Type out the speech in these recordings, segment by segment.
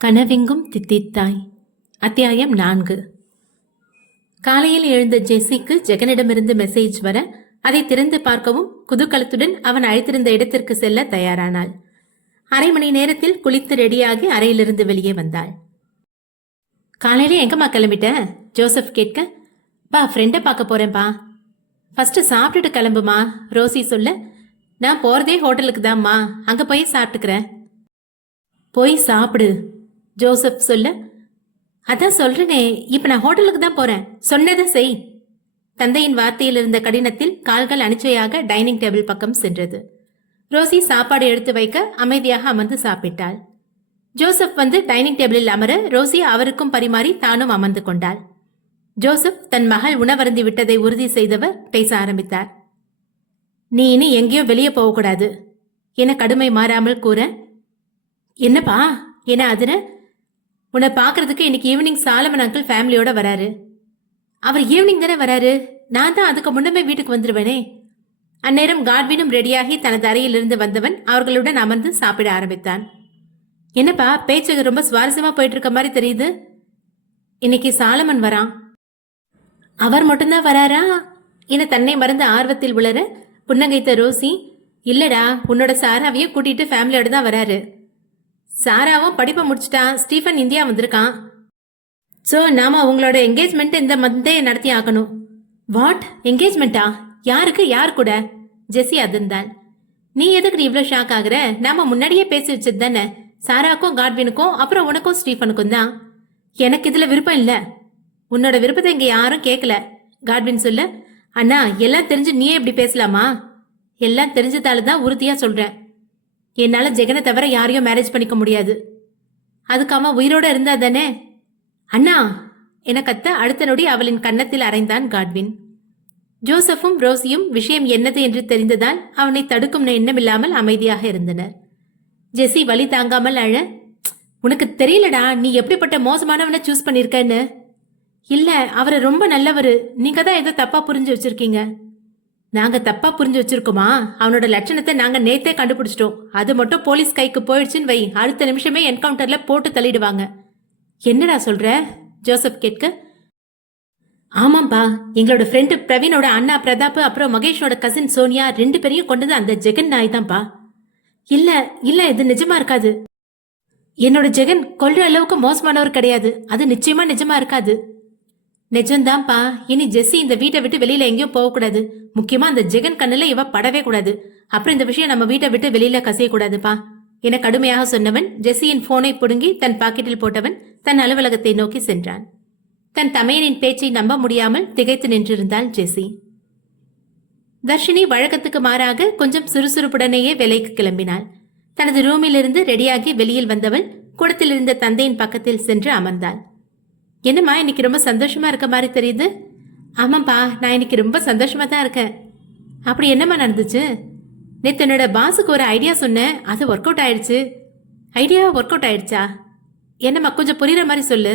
கனவெங்கும் தித்தித்தாய். அத்தியாயம் 4. காலையில் எழுந்த ஜெஸ்ஸிக்கு ஜெகனிடமிருந்து மெசேஜ் வர அதை திறந்து பார்க்கவும் குதூகலத்துடன் அவன் அழைத்திருந்த இடத்திற்கு செல்ல தயாரானாள். அரை மணி நேரத்தில் குளித்து ரெடியாகி அறையிலிருந்து வெளியே வந்தாள். காலையில எங்கம்மா கிளம்பிட்ட? ஜோசப் கேட்க, பா ஃப்ரெண்டை பார்க்க போறேன்பா. ஃபர்ஸ்ட் சாப்பிட்டுட்டு கிளம்புமா, ரோசி சொல்ல. நான் போறதே ஹோட்டலுக்கு தான்மா, அங்க போய் சாப்பிட்டுக்கிறேன். போய் சாப்பிடு, ஜோசப் சொல்ல. அதான் சொல்றேனே, இப்ப நான் ஹோட்டலுக்கு தான் போறேன், சொன்னதை செய். தந்தையின் வார்த்தையில் இருந்த கடினத்தில் கால்கள் அனிச்சையாக டைனிங் டேபிள் பக்கம் சென்றது. ரோசி சாப்பாடு எடுத்து வைக்க அமைதியாக அமர்ந்து சாப்பிட்டாள். ஜோசப் வந்து டைனிங் டேபிளில் அமர ரோசி அவருக்கும் பரிமாறி தானும் அமர்ந்து கொண்டாள். ஜோசப் தன் மகள் உணவருந்தி விட்டதை உறுதி செய்தவர் பேச ஆரம்பித்தார். நீ இனி எங்கேயோ வெளியே போகக்கூடாது என கடுமை மாறாமல் கூற, என்னப்பா என அதிர, உன்னை பாக்குறதுக்கு இன்னைக்கு ஈவினிங் சாலமன் அங்கிள் ஃபேமிலியோட வராரு. அவர் ஈவினிங் தானே வராரு, நான் தான் அதுக்கு முன்னமே வீட்டுக்கு வந்துருவேனே. அந்நேரம் காட்வினும் ரெடியாகி தனது அறையிலிருந்து வந்தவன் அவர்களுடன் அமர்ந்து சாப்பிட ஆரம்பித்தான். என்னப்பா பேச்சு ரொம்ப சுவாரஸ்யமா போயிட்டு இருக்க மாதிரி தெரியுது. இன்னைக்கு சாலமன் வரான். அவர் மட்டும்தான் வராரா என தன்னை மறந்த ஆர்வத்தில் உளர புன்னகைத்த ரோசி, இல்லடா, உன்னோட சாராவையும் கூட்டிட்டு ஃபேமிலியோட தான் வராரு. சாராவும் படிப்பை முடிச்சுட்டான், ஸ்டீஃபன் இந்தியா வந்திருக்கான். ஸோ நாம உங்களோட என்கேஜ்மெண்ட் இந்த மந்தே நடத்தி ஆகணும். வாட், என்கேஜ்மெண்டா? யாருக்கு, யார் கூட? ஜெஸ்ஸி அதிர்ந்தாள். நீ எதுக்கு இவ்வளோ ஷாக் ஆகுற? நாம முன்னாடியே பேசி வச்சது தானே, சாராக்கும் காட்வினுக்கும் அப்புறம் உனக்கும் ஸ்டீஃபனுக்கும் தான். எனக்கு இதுல விருப்பம் இல்ல. உன்னோட விருப்பத்தை இங்க யாரும் கேட்கல, காட்வின் சொல்ல. அண்ணா, எல்லாம் தெரிஞ்சு நீயே இப்படி பேசலாமா? எல்லாம் தெரிஞ்சதால தான் உறுதியா சொல்றேன். என்னால ஜெகனை தவிர யாரையும் மேரேஜ் பண்ணிக்க முடியாது. அதுக்கு அவன் உயிரோட இருந்தா தானே. அண்ணா என கத்த அடுத்த நொடி அவளின் கன்னத்தில் அறைந்தான் காட்வின். ஜோசப்பும் ரோசியும் விஷயம் என்னது என்று தெரிந்ததால் அவனை தடுக்கும் எண்ணமில்லாமல் அமைதியாக இருந்தனர். ஜெஸ்ஸி வலி தாங்காமல் அழ, உனக்கு தெரியலடா, நீ எப்படிப்பட்ட மோசமானவனை சூஸ் பண்ணிருக்கன்னு. இல்ல, அவரை ரொம்ப நல்லவரு, நீங்க தான் ஏதோ தப்பா புரிஞ்சு வச்சிருக்கீங்க. நாங்க தப்பா புரிஞ்சு வச்சிருக்கோமா? அவனோட லட்சணத்தை நாங்க நேத்தே கண்டுபிடிச்சிட்டோம். அது மட்டும் போலீஸ் கைக்கு போயிடுச்சுன்னு வை, அடுத்த நிமிஷமே என்கவுண்டர்ல போட்டு தள்ளிடுவாங்க. என்னடா சொல்ற? ஜோசப் கேட்க, ஆமாம்பா, எங்களோட ஃப்ரெண்டு பிரவீனோட அண்ணா பிரதாப் அப்புறம் மகேஷோட கசின் சோனியா 2 பேரையும் கொண்டது அந்த ஜெகன் நாய் தான்ப்பா. இல்ல இல்ல, இது நிஜமா இருக்காது. என்னோட ஜெகன் கொல்ற அளவுக்கு மோசமானவர் கிடையாது, அது நிச்சயமா நிஜமா இருக்காது. நிஜம்தான்ப்பா. இனி ஜெஸ்ஸி இந்த வீட்டை விட்டு வெளியில எங்கேயும் போகக்கூடாது. முக்கியமா அந்த ஜெகன் கண்ணுல இவ படவே கூடாது. அப்புறம் இந்த விஷயம் நம்ம வீட்டை விட்டு வெளியில கசியக்கூடாதுப்பா என கடுமையாக சொன்னவன் ஜெஸ்ஸியின் போனை புடுங்கி தன் பாக்கெட்டில் போட்டவன் தன் அலுவலகத்தை நோக்கி சென்றான். தன் தமையனின் பேச்சை நம்ப முடியாமல் திகைத்து நின்றிருந்தாள் ஜெஸ்ஸி. தர்ஷினி வழக்கத்துக்கு மாறாக கொஞ்சம் சுறுசுறுப்புடனேயே வேலைக்கு கிளம்பினாள். தனது ரூமிலிருந்து ரெடியாகி வெளியில் வந்தவள் கூடத்தில் இருந்த தந்தையின் பக்கத்தில் சென்று அமர்ந்தாள். என்னம்மா, இன்னைக்கு ரொம்ப சந்தோஷமா இருக்க மாதிரி தெரியுது. ஆமாப்பா, நான் இன்னைக்கு ரொம்ப சந்தோஷமா தான் இருக்கேன். அப்படி என்னம்மா நடந்துச்சு? நேத்து என்னோட பாஸுக்கு ஒரு ஐடியா சொன்னேன், அது ஒர்க் அவுட் ஆயிடுச்சு. ஐடியா ஒர்க் அவுட் ஆயிடுச்சா? என்னம்மா, கொஞ்சம் புரியுற மாதிரி சொல்லு.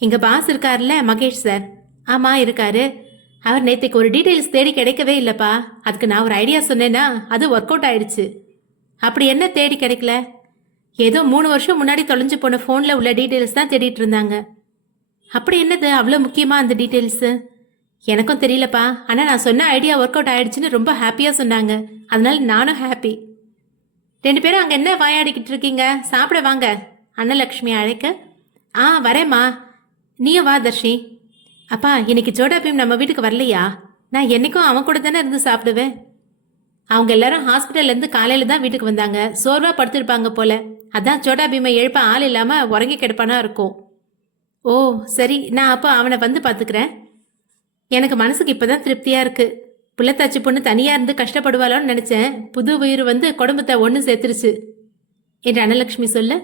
எங்க பாஸ் இருக்காருல்ல, மகேஷ் சார். ஆமா இருக்காரு. அவர் நேற்றுக்கு ஒரு டீட்டெயில்ஸ் தேடி கிடைக்கவே இல்லப்பா. அதுக்கு நான் ஒரு ஐடியா சொன்னேன்னா அது ஒர்க் அவுட் ஆயிடுச்சு. அப்படி என்ன தேடி கிடைக்கல? ஏதோ 3 வருஷம் முன்னாடி தொலைஞ்சு போன போன்ல உள்ள டீட்டெயில்ஸ் தான் தேடிட்டு இருந்தாங்க. அப்படி என்னது அவ்வளோ முக்கியமா அந்த டீட்டெயில்ஸு? எனக்கும் தெரியலப்பா. ஆனால் நான் சொன்ன ஐடியா ஒர்க் அவுட் ஆயிடுச்சுன்னு ரொம்ப ஹாப்பியாக சொன்னாங்க. அதனால நானும் ஹாப்பி. 2 பேரும் அங்கே என்ன வாயாடிக்கிட்டு இருக்கீங்க? சாப்பிட வாங்க, அன்னலக்ஷ்மி அழைக்க. வரேம்மா, நீயும் வா தர்ஷி. அப்பா, இன்னைக்கு சோடா பீம் நம்ம வீட்டுக்கு வரலையா? நான் என்னைக்கும் அவன் கூட தானே இருந்து சாப்பிடுவேன். அவங்க எல்லாரும் ஹாஸ்பிட்டல்லேருந்து காலையில் தான் வீட்டுக்கு வந்தாங்க. சோர்வா படுத்திருப்பாங்க போல. அதான் சோடா பீமை எழுப்ப ஆள் இல்லாமல் உறங்கி கிடப்பானா இருக்கும். ஓ சரி, நான் அப்போ அவனை வந்து பார்த்துக்கிறேன். எனக்கு மனசுக்கு இப்போதான் திருப்தியா இருக்கு. புள்ளத்தாச்சி பொண்ணு தனியா இருந்து கஷ்டப்படுவாளோன்னு நினைச்சேன். புது உயிர் வந்து குடும்பத்தை ஒன்று சேர்த்துருச்சு என்று அனலட்சுமி சொல்ல.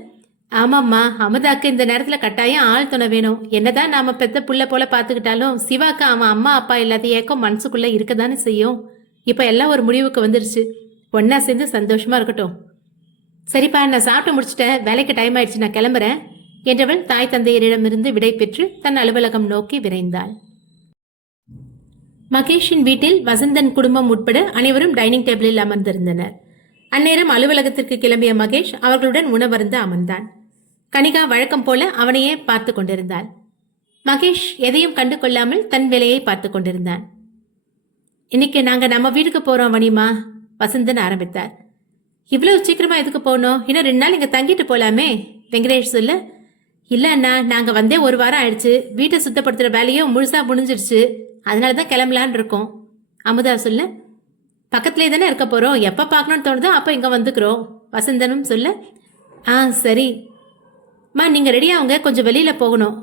ஆமாம்மா, அமுதாக்கு இந்த நேரத்துல கட்டாயம் ஆள் துணை வேணும். என்னதான் நாம பெத்த புள்ள போல பார்த்துக்கிட்டாலும் சிவாக்கு அவன் அம்மா அப்பா இல்லாத ஏக்கம் மனசுக்குள்ள இருக்கதானே செய்யும். இப்போ எல்லாம் ஒரு முடிவுக்கு வந்துருச்சு. ஒன்னா சேர்ந்து சந்தோஷமா இருக்கட்டும். சரிப்பா, நான் சாப்பிட்டு முடிச்சுட்டேன், வேலைக்கு டைம் ஆயிடுச்சு, நான் கிளம்புறேன் என்றவள் தாய் தந்தையரிடமிருந்து விடை பெற்று தன் அலுவலகம் நோக்கி விரைந்தாள். மகேஷின் வீட்டில் வசந்தன் குடும்பம் உட்பட அனைவரும் டைனிங் டேபிளில் அமர்ந்திருந்தனர். அந்நேரம் அலுவலகத்திற்கு கிளம்பிய மகேஷ் அவர்களுடன் உணவருந்த அமர்ந்தான். கனிகா வழக்கம் போல அவனையே பார்த்து கொண்டிருந்தாள். மகேஷ் எதையும் கண்டு கொள்ளாமல் தன் வேலையை பார்த்து கொண்டிருந்தான். இன்னைக்கு நாங்க நம்ம வீட்டுக்கு போறோம் வனிமா, வசந்தன் ஆரம்பித்தார். இவ்வளவு சீக்கிரமா எதுக்கு போனோம்? இன்னும் 2 நாள் இங்க தங்கிட்டு போலாமே, வெங்கடேஷ் சொல்ல. இல்ல அண்ணா, நாங்க வந்தே 1 வாரம் ஆயிடுச்சு. வீட்டை சுத்தப்படுத்துற வேலையும் முழுசா முடிஞ்சிடுச்சு. அதனாலதான் கிளம்பலான் இருக்கோம், அமுதா சொல்ல. பக்கத்திலே தானே இருக்க போறோம், எப்ப பார்க்கணும்னு தோணுதோ அப்ப இங்க வந்துக்கிறோம், வசந்தனும் சொல்ல. சரி மா, நீங்க ரெடியாவுங்க, கொஞ்சம் வெளியில போகணும்,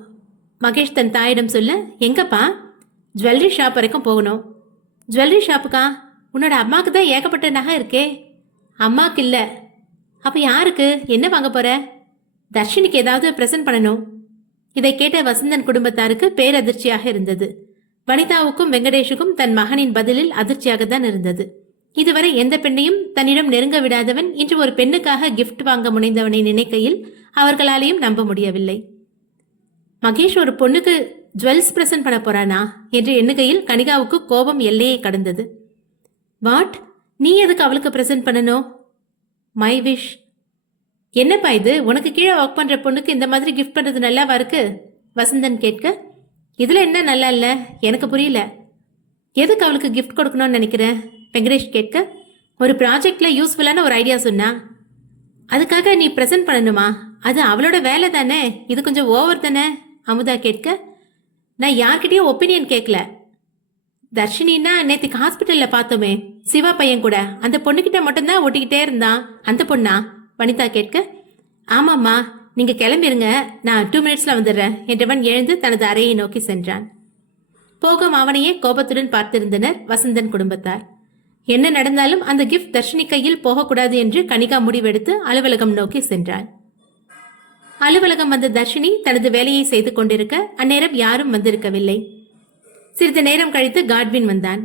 மகேஷ் தன் தாயிடம் சொல்ல. எங்கப்பா? ஜுவல்லரி ஷாப் வரைக்கும் போகணும். ஜுவல்லரி ஷாப்புக்கா? உன்னோட அம்மாவுக்கு தான் ஏகப்பட்ட நகை இருக்கே. அம்மாவுக்கு இல்லை, அப்போ யாருக்கு? என்ன வாங்க போற? தர்ஷினிக்கு ஏதாவது ப்ரெசென்ட் பண்ணணும். இதை கேட்ட வசந்தன் குடும்பத்தாருக்கு பேரதிர்ச்சியாக இருந்தது. வனிதாவுக்கும் வெங்கடேஷுக்கும் தன் மகனின் பதிலில் அதிர்ச்சியாக தான் இருந்தது. இதுவரை எந்த பெண்ணையும் தன்னிடம் நெருங்க விடாதவன் இன்று ஒரு பெண்ணுக்காக கிஃப்ட் வாங்க முனைந்தவனை நினைக்கையில் அவர்களாலேயும் நம்ப முடியவில்லை. மகேஷ் ஒரு பொண்ணுக்கு ஜுவல்ஸ் பிரசன்ட் பண்ண போறானா என்று எண்ணுகையில் கனிகாவுக்கு கோபம் எல்லையை கடந்தது. வாட்? நீ எதுக்கு அவளுக்கு பிரசன்ட் பண்ணணும்? My wish. என்னப்பா இது, உனக்கு கீழே ஒர்க் பண்ற பொண்ணுக்கு இந்த மாதிரி கிஃப்ட் பண்றது நல்லாவா இருக்கு? வசந்தன் கேட்க. இதுல என்ன நல்லா இல்ல, எனக்கு புரியல. எதுக்கு அவளுக்கு கிஃப்ட் கொடுக்கணும்னு நினைக்கிறேன்? வெங்கடேஷ் கேட்க. ஒரு ப்ராஜெக்ட்ல யூஸ்ஃபுல்லான ஒரு ஐடியா சொன்னா, அதுக்காக நீ பிரசன்ட் பண்ணணுமா? அது அவளோட வேலை தானே, இது கொஞ்சம் ஓவர் தானே, அமுதா கேட்க. நான் யார்கிட்டயும் ஒப்பீனியன் கேட்கல. தர்ஷினின்னா நேற்றுக்கு ஹாஸ்பிட்டல்ல பார்த்தோமே, சிவா பையன் கூட, அந்த பொண்ணுகிட்ட மட்டும்தான் ஒட்டிக்கிட்டே இருந்தான். அந்த பொண்ணா? வனிதா கேட்க. ஆமாம்மா, நீங்க கிளம்பிருங்க, நான் 2 மினிட்ஸ்ல வந்துடுறேன் என்றவன் எழுந்து தனது அறையை நோக்கி சென்றான். போகும் அவனையே கோபத்துடன் பார்த்திருந்தனர் வசந்தன் குடும்பத்தார். என்ன நடந்தாலும் அந்த கிஃப்ட் தர்ஷினி கையில் போகக்கூடாது என்று கனிகா முடிவெடுத்து அலுவலகம் நோக்கி சென்றாள். அலுவலகம் வந்த தர்ஷினி தனது வேலையை செய்து கொண்டிருக்க அந்நேரம் யாரும் வந்திருக்கவில்லை. சிறிது நேரம் கழித்து காட்வின் வந்தான்.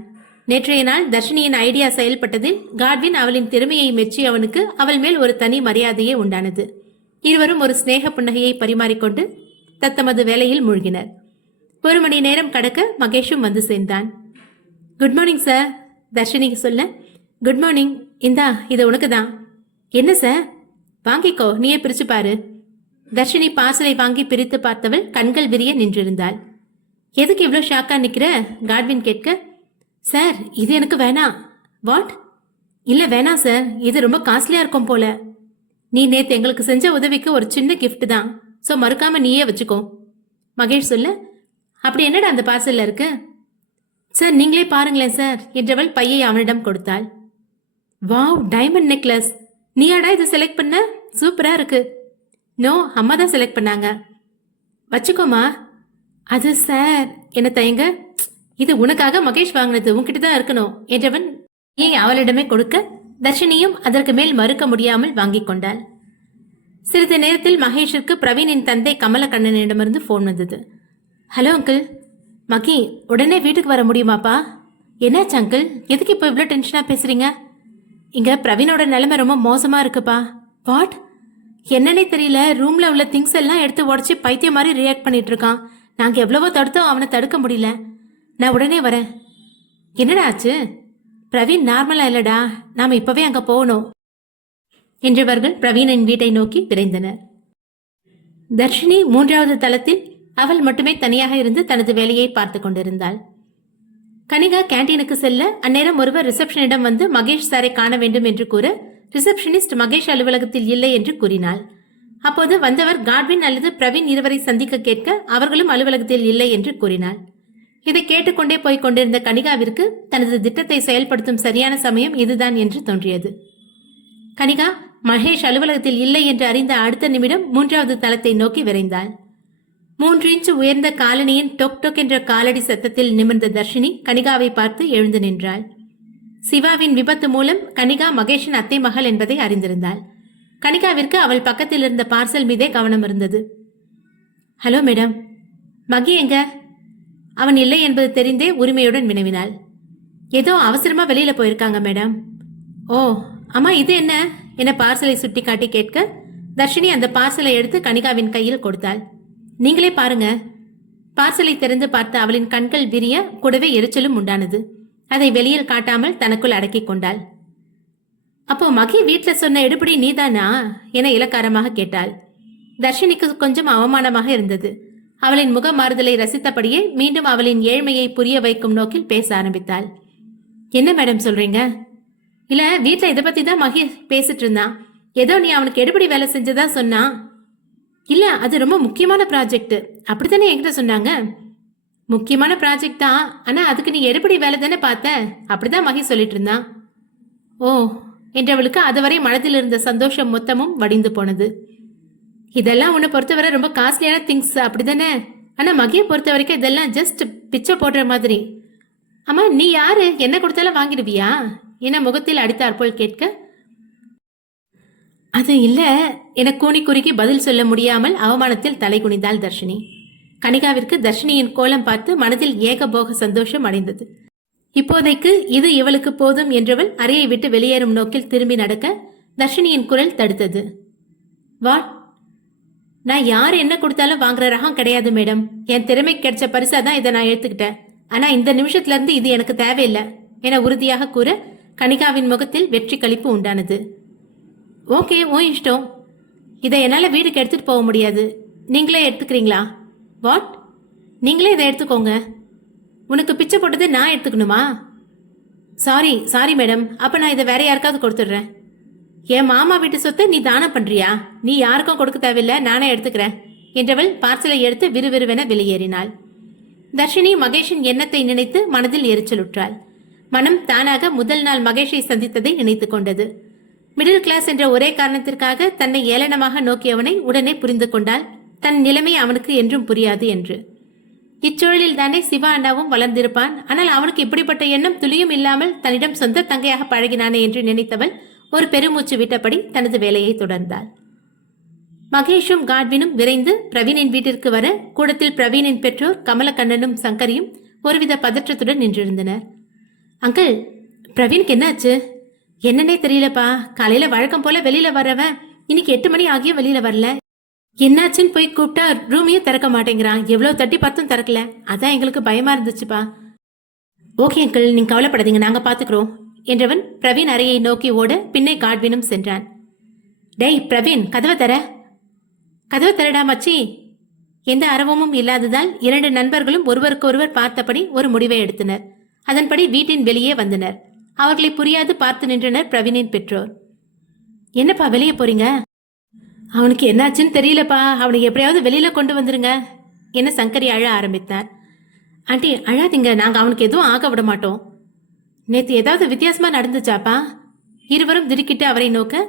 நேற்றைய நாள் தர்ஷினியின் ஐடியா செயல்பட்டதில் காட்வின் அவளின் திறமையை மெச்சி அவனுக்கு அவள் மேல் ஒரு தனி மரியாதையே உண்டானது. இருவரும் ஒரு ஸ்நேக புன்னகையை பரிமாறிக்கொண்டு தத்தமது வேலையில் மூழ்கினர். 1 மணி நேரம் கடக்க மகேஷும் வந்து சேர்ந்தான். குட் மார்னிங் சார், தர்ஷினி சொல்ல. குட் மார்னிங், இந்தா இது உனக்கு தான். என்ன சார்? வாங்கிக்கோ, நீயே பிரிச்சு பாரு. தர்ஷினி பார்சலை வாங்கி பிரித்து பார்த்தவள் கண்கள் விரிய நின்றிருந்தாள். எதுக்கு இவ்வளோ ஷாக்கா நிக்கிற? காட்வின் கேட்க. சார், இது எனக்கு வேணாம். வாட்? இல்ல வேணாம் சார், இது ரொம்ப காஸ்ட்லியா இருக்கும் போல. நீ நேத்து எங்களுக்கு செஞ்ச உதவிக்கு ஒரு சின்ன கிஃப்ட் தான், சோ மறுக்காம நீயே வச்சுக்கோ, மகேஷ் சொல்ல. அப்படி என்னடா அந்த பார்சல்ல இருக்கு? சார் நீங்களே பாருங்களேன் சார் என்றவள் பையை அவனிடம் கொடுத்தாள். Wow, diamond necklace. நீயாடா இது செலக்ட் பண்ண? சூப்பரா இருக்கு. நோ, அம்மா தான் செலக்ட் பண்ணாங்க. வச்சுக்கோமா. அது சார் என்ன தயங்க, இது உனக்காக மகேஷ் வாங்கினது, உன்கிட்ட தான் இருக்கணும் என்றவன் ஏன் அவளிடமே கொடுக்க தர்ஷினியும் அதற்கு மேல் மறுக்க முடியாமல் வாங்கிக் கொண்டாள். சிறிது நேரத்தில் மகேஷிற்கு பிரவீனின் தந்தை கமலக்கண்ணனிடமிருந்து போன் வந்தது. Hello uncle. மகி, உடனே வீட்டுக்கு வர முடியுமாப்பா? என்னாச்சு அங்கிள், எதுக்கு இப்போ இவ்வளோ டென்ஷனாக பேசுறீங்க? இங்க பிரவீனோட நிலைமை ரொம்ப மோசமா இருக்குப்பா. வாட்? என்னன்னே தெரியல, ரூம்ல உள்ள திங்ஸ் எல்லாம் எடுத்து உடச்சி பைத்தியம் மாதிரி ரியாக்ட் பண்ணிட்டு இருக்கான். நாங்க எவ்வளவோ தடுத்தோம், அவனை தடுக்க முடியல. நான் உடனே வரேன். என்னடா ஆச்சு? பிரவீன் நார்மலா இல்லடா, நாம இப்பவே அங்க போகணும் என்றவர்கள் பிரவீனின் வீட்டை நோக்கி விரைந்தனர். தர்ஷினி 3வது தளத்தில் அவள் மட்டுமே தனியாக இருந்து தனது வேலையை பார்த்து கொண்டிருந்தாள். கனிகா கேண்டீனுக்கு செல்ல அந்நேரம் ஒருவர் ரிசப்ஷனிடம் வந்து மகேஷ் சாரை காண வேண்டும் என்று கூற ரிசப்ஷனிஸ்ட் மகேஷ் அலுவலகத்தில் இல்லை என்று கூறினாள். அப்போது வந்தவர் காட்வின் அல்லது பிரவீன் இருவரை சந்திக்க கேட்க அவர்களும் அலுவலகத்தில் இல்லை என்று கூறினாள். இதை கேட்டுக்கொண்டே போய்க் கொண்டிருந்த கனிகாவிற்கு தனது திட்டத்தை செயல்படுத்தும் சரியான சமயம் இதுதான் என்று தோன்றியது. கனிகா மகேஷ் அலுவலகத்தில் இல்லை என்று அறிந்த அடுத்த நிமிடம் 3வது தளத்தை நோக்கி விரைந்தாள். 3 இன்ச் உயர்ந்த காலனியின் டொக் டொக் என்ற காலடி சத்தத்தில் நிமிர்ந்த தர்ஷினி கனிகாவை பார்த்து எழுந்து நின்றாள். சிவாவின் விபத்து மூலம் கனிகா மகேஷின் அத்தை மகள் என்பதை அறிந்திருந்தாள். கனிகாவிற்கு அவள் பக்கத்தில் இருந்த பார்சல் மீதே கவனம் இருந்தது. ஹலோ மேடம், மகி எங்க? அவன் இல்லை என்பது தெரிந்தே உரிமையுடன் வினவினாள். ஏதோ அவசரமா வெளியில போயிருக்காங்க மேடம். ஓ அம்மா, இது என்ன என பார்சலை சுட்டி காட்டி கேட்க தர்ஷினி அந்த பார்சலை எடுத்து கனிகாவின் கையில் கொடுத்தாள். நீங்களே பாருங்க. பார்சலை திறந்து பார்த்த அவளின் கண்கள் விரிய கூடவே எரிச்சலும் உண்டானது. அதை வெளியில் காட்டாமல் தனக்குள் அடக்கிக் கொண்டாள். அப்போ மகி வீட்டில் சொன்ன எடுபடி நீதானா என இலக்காரமாக கேட்டாள். தர்ஷினிக்கு கொஞ்சம் அவமானமாக இருந்தது. அவளின் முக மாறுதலை ரசித்தபடியே மீண்டும் அவளின் ஏழ்மையை புரிய வைக்கும் நோக்கில் பேச ஆரம்பித்தாள். என்ன மேடம் சொல்றீங்க? இல்ல, வீட்டுல இதை பத்தி தான் மகி பேசிட்டு இருந்தான். ஏதோ நீ அவனுக்கு எடுபடி வேலை செஞ்சதா சொன்னா. இல்ல, அது ரொம்ப முக்கியமான ப்ராஜெக்ட் அப்படித்தானே என்கிட்ட சொன்னாங்க. முக்கியமான ப்ராஜெக்ட் தான், ஆனா அதுக்கு நீ எடுபடி வேலை தானே பார்த்த, அப்படிதான் மகி சொல்லிட்டு இருந்தான். ஓ என்றவளுக்கு அதுவரை மனதில் இருந்த சந்தோஷம் மொத்தமும் வடிந்து போனது. இதெல்லாம் உன்னை பொறுத்தவரை ரொம்ப காஸ்ட்லியான திங்ஸ் அப்படிதானே? ஆனா மகியை பொறுத்த வரைக்கும் இதெல்லாம் ஜஸ்ட் பிச்சை போடுற மாதிரி. ஆமா, நீ யாரு? என்ன கொடுத்தாலும் வாங்கிடுவியா என முகத்தில் அடித்தாற்போல் கேட்க, அது இல்ல என கூனி குறுக்கி பதில் சொல்ல முடியாமல் அவமானத்தில் தலை குனிந்தாள் தர்ஷினி. கனிகாவிற்கு தர்ஷினியின் கோலம் பார்த்து மனதில் ஏகபோக சந்தோஷம் அடைந்தது. இப்போதைக்கு இது இவளுக்கு போதும் என்றவள் அறையை விட்டு வெளியேறும் நோக்கில் திரும்பி நடக்க தர்ஷினியின் குரல் தடுத்தது. வாட்? நான் யார் என்ன கொடுத்தாலும் வாங்குற ரகம் கிடையாது மேடம். என் திறமை கிடைச்ச பரிசா தான் இதை நான் எடுத்துக்கிட்டேன். ஆனா இந்த நிமிஷத்துல இருந்து இது எனக்கு தேவையில்லை என உறுதியாக கூற கனிகாவின் முகத்தில் வெற்றி களிப்பு உண்டானது. ஓகே, ஓ இஷ்டம். இதை என்னால வீட்டுக்கு எடுத்துட்டு போக முடியாது. நீங்களே எடுத்துக்கிறீங்களா? வாட்? நீங்களே இதை எடுத்துக்கோங்க. உனக்கு பிச்சை போட்டது நான் எடுத்துக்கணுமா? Sorry madam. அப்ப நான் இதை வேற யாருக்காவது கொடுத்துடுறேன். என் மாமா வீட்டு சொத்தை நீ தானம் பண்றியா? நீ யாருக்கும் கொடுக்க தேவையில்லை, நானே எடுத்துக்கிறேன் என்றவள் பார்சலை எடுத்து விறுவிறுவென வெளியேறினாள். தர்ஷினி மகேஷின் எண்ணத்தை நினைத்து மனதில் எரிச்சலுற்றாள். மனம் தானாக முதல் நாள் மகேஷை சந்தித்ததை நினைத்துக் கொண்டது. மிடில் கிளாஸ் என்ற ஒரே காரணத்திற்காக தன்னை ஏளனமாக நோக்கியவனை உடனே புரிந்து கொண்டாள். தன் நிலைமை அவனுக்கு என்றும் புரியாது என்று. இச்சூழலில் தானே சிவா அண்ணாவும் வளர்ந்திருப்பான். ஆனால் அவனுக்கு இப்படிப்பட்ட எண்ணம் துளியும் இல்லாமல் தன்னிடம் சொந்த தங்கையாக பழகினானே என்று நினைத்தவள் ஒரு பெருமூச்சு விட்டபடி தனது வேலையை தொடர்ந்தாள். மகேஷும் காட்வினும் விரைந்து பிரவீனின் வீட்டிற்கு வர கூடத்தில் பிரவீனின் பெற்றோர் கமலக்கண்ணனும் சங்கரியும் ஒருவித பதற்றத்துடன் நின்றிருந்தனர். அங்கிள், பிரவீனுக்கு என்னாச்சு? என்னன்னே தெரியலப்பா. காலையில வழக்கம் போல வெளியில வர்றவன் இன்னைக்கு 8 மணி ஆகியும் வெளியில வரல. என்னாச்சுன்னு போய் கூப்பிட்டா ரூமையும் திறக்க மாட்டேங்கிறான். எவ்வளவு தட்டி பார்த்தும் திறக்கல. அதான் எங்களுக்கு பயமா இருந்துச்சுப்பா. ஓகே அங்கிள், நீங்க கவலைப்படாதீங்க, நாங்க பாத்துக்கிறோம் என்றவன் பிரவீன் அறையை நோக்கி ஓட பின்னே காட்வினும் சென்றான். டேய் பிரவீன், கதவை தரடா மச்சி. எந்த அரவமும் இல்லாததால் 2 நண்பர்களும் ஒருவருக்கொருவர் பார்த்தபடி ஒரு முடிவை எடுத்தனர். அதன்படி வீட்டின் வெளியே வந்தனர். அவர்களை புரியாது பார்த்து நின்றனர் பிரவீனின் பெற்றோர். என்னப்பா வெளியே போறீங்க? அவனுக்கு என்னாச்சுன்னு தெரியலப்பா, அவனுக்கு எப்படியாவது வெளியில கொண்டு வந்துருங்க என்ன சங்கரி அழ ஆரம்பித்தார். ஆண்டி அழாதீங்க, நாங்க அவனுக்கு எதுவும் ஆக விட மாட்டோம். நேத்து ஏதாவது வித்தியாசமா நடந்துச்சாப்பா? இருவரும் திடுக்கிட்டு அவரை நோக்க,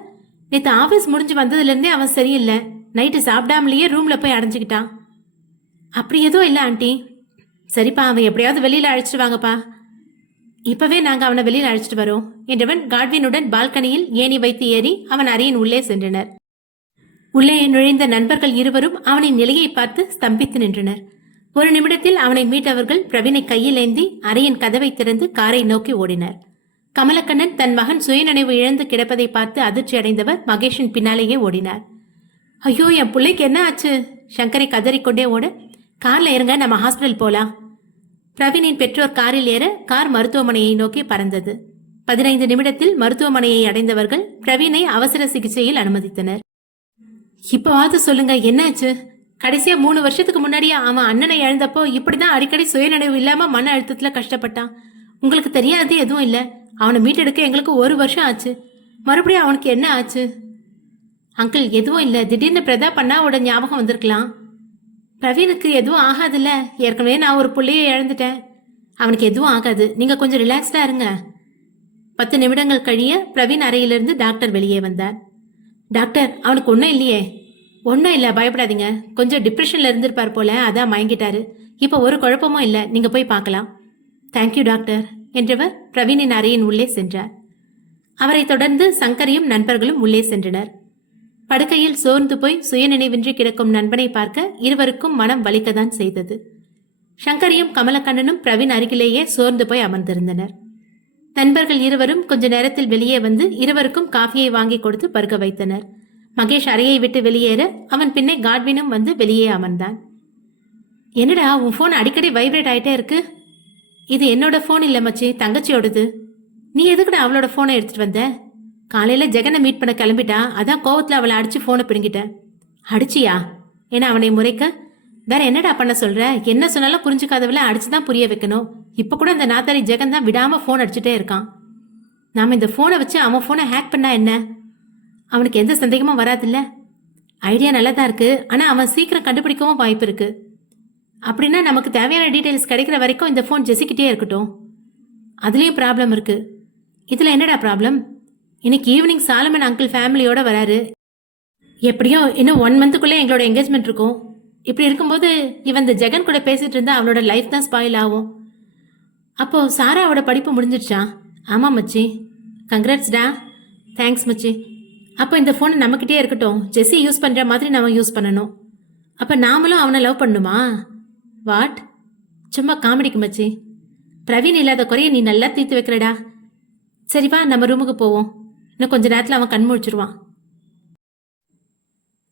நேத்து ஆபீஸ் முடிஞ்சு வந்ததுல இருந்தே அவன் சரியில்லை. நைட்டு சாப்பிடாமலேயே ரூம்ல போய் அடைஞ்சுக்கிட்டான். அப்படி எதுவும் இல்லை ஆண்டி. சரிப்பா, அவன் எப்படியாவது வெளியில அழைச்சிட்டு வாங்கப்பா. இப்பவே நாங்க அவனை வெளியில அழைச்சிட்டு வரோம் என்றவன் காட்வினுடன் பால்கனியில் ஏணி வைத்து ஏறி அவன் அறையின் உள்ளே சென்றனர். உள்ளே நுழைந்த நண்பர்கள் இருவரும் அவனின் நிலையை பார்த்து ஸ்தம்பித்து நின்றனர். ஒரு நிமிடத்தில் அவனை மீட்டவர்கள் பிரவீனை கையில் ஏந்தி அறையின் கதவை திறந்து காரை நோக்கி ஓடினர். கமலக்கண்ணன் தன் மகன் சுயநினைவு இழந்து கிடப்பதை பார்த்து அதிர்ச்சி அடைந்தவர் மகேஷின் பின்னாலேயே ஓடினார். ஐயோ, என் பிள்ளைக்கு என்ன ஆச்சு? சங்கரை கதறிக்கொண்டே ஓட, கார்ல இறங்க, நம்ம ஹாஸ்பிட்டல் போலாம். பிரவீனின் பெற்றோர் காரில் ஏற கார் மருத்துவமனையை நோக்கி பறந்தது. 15 நிமிடத்தில் மருத்துவமனையை அடைந்தவர்கள் பிரவீனை அவசர சிகிச்சையில் அனுமதித்தனர். இப்பவாவது சொல்லுங்க, என்னாச்சு? கடைசியா 3 வருஷத்துக்கு முன்னாடியே அவன் அண்ணனை இழந்தப்போ இப்படிதான் அடிக்கடி சுயநினைவு இல்லாம மன அழுத்தத்துல கஷ்டப்பட்டான். உங்களுக்கு தெரியாது எதுவும் இல்ல. அவனை மீட்டெடுக்க எங்களுக்கு 1 வருஷம் ஆச்சு. மறுபடியும் அவனுக்கு என்ன ஆச்சு? அங்கிள், எதுவும் இல்ல. திடீர்னு பிரதாப் அண்ணாவோட ஞாபகம் வந்திருக்கலாம். பிரவீனுக்கு எதுவும் ஆகாதுல்ல. ஏற்கனவே நான் ஒரு புள்ளையை இழந்துட்டேன். அவனுக்கு எதுவும் ஆகாது. நீங்க கொஞ்சம் ரிலாக்ஸ்டா இருங்க. 10 நிமிடங்கள் கழிய பிரவீன் அறையிலிருந்து டாக்டர் வெளியே வந்தார். டாக்டர், அவனுக்கு ஒன்றும் இல்லையே? ஒன்றும் இல்லை, பயப்படாதீங்க. கொஞ்சம் டிப்ரெஷன்ல இருந்திருப்பார் போல, அதான் மயங்கிட்டாரு. இப்போ ஒரு குழப்பமும் இல்லை, நீங்க போய் பார்க்கலாம். தேங்க்யூ டாக்டர் என்றவர் பிரவீனின் அறையின் உள்ளே சென்றார். அவரை தொடர்ந்து சங்கரியும் நண்பர்களும் உள்ளே சென்றனர். படுக்கையில் சோர்ந்து போய் சுயநினைவின்றி கிடக்கும் நண்பனை பார்க்க இருவருக்கும் மனம் வலிக்கத்தான் செய்தது. சங்கரியும் கமலக்கண்ணனும் பிரவீன் அருகிலேயே சோர்ந்து போய் அமர்ந்திருந்தனர். நண்பர்கள் இருவரும் கொஞ்ச நேரத்தில் வெளியே வந்து இருவருக்கும் காஃபியை வாங்கி கொடுத்து பருக வைத்தனர். மகேஷ் அறையை விட்டு வெளியேற அவன் பின்னே காட்வினும் வந்து வெளியே அமர்ந்தான். என்னடா, உன் போன் அடிக்கடி வைப்ரேட் ஆயிட்டே இருக்கு. இது என்னோட போன் இல்ல மச்சி, தங்கச்சியோடது. நீ எதுக்குடா அவளோட போனை எடுத்துட்டு வந்த? காலையில ஜெகனை மீட் பண்ண கிளம்பிட்டா, அதான் கோவத்துல அவளை அடிச்சு போனை பிடுங்கிட்டேன். அடிச்சியா என அவனை முறைக்க, வேற என்னடா பண்ண சொல்ற? என்ன சொன்னாலும் புரிஞ்சுக்காதவள அடிச்சுதான் புரிய வைக்கணும். இப்ப கூட அந்த நாத்தாரி ஜெகன் தான் விடாம போன் அடிச்சுட்டே இருக்கான். நாம இந்த போனை வச்சு அவன் போனை ஹேக் பண்ணா என்ன? அவனுக்கு எந்த சந்தேகமும் வராதுல்ல. ஐடியா நல்லா தான் இருக்கு, ஆனா அவன் சீக்கிரம் கண்டுபிடிக்கவும் வாய்ப்பு இருக்கு. அப்படின்னா நமக்கு தேவையான டீட்டெயில்ஸ் கிடைக்கிற வரைக்கும் இந்த போன் ஜெசிக்கிட்டே இருக்கட்டும். அதுலயும் ப்ராப்ளம் இருக்கு. இதுல என்னடா ப்ராப்ளம்? இன்னைக்கு ஈவினிங் சாலமன் அங்கிள் ஃபேமிலியோட வராரு. எப்படியும் இன்னும் 1 மந்த்துக்குள்ளே எங்களோட என்கேஜ்மெண்ட் இருக்கும். இப்படி இருக்கும்போது இவன் இந்த ஜெகன் கூட பேசிட்டு இருந்தா அவனோட லைஃப் தான் ஸ்பாயில் ஆகும். அப்போ சாராவோட படிப்பு முடிஞ்சிடுச்சா? ஆமா மச்சி. கங்க்ராட்ஸ்டா. தேங்க்ஸ் மச்சி. அப்போ இந்த ஃபோனை நம்மக்கிட்டே இருக்கட்டும். ஜெஸ்ஸி யூஸ் பண்ற மாதிரி நம்ம யூஸ் பண்ணணும். அப்ப நாமளும் அவனை லவ் பண்ணுமா? வாட்? சும்மா காமெடிக்கு மச்சி. பிரவீன் இல்லாத குறைய நீ நல்லா தீர்த்து வைக்கிறடா. சரி வா, நம்ம ரூமுக்கு போவோம். இன்னும் கொஞ்ச நேரத்தில் அவன் கண் முழிச்சிருவான்.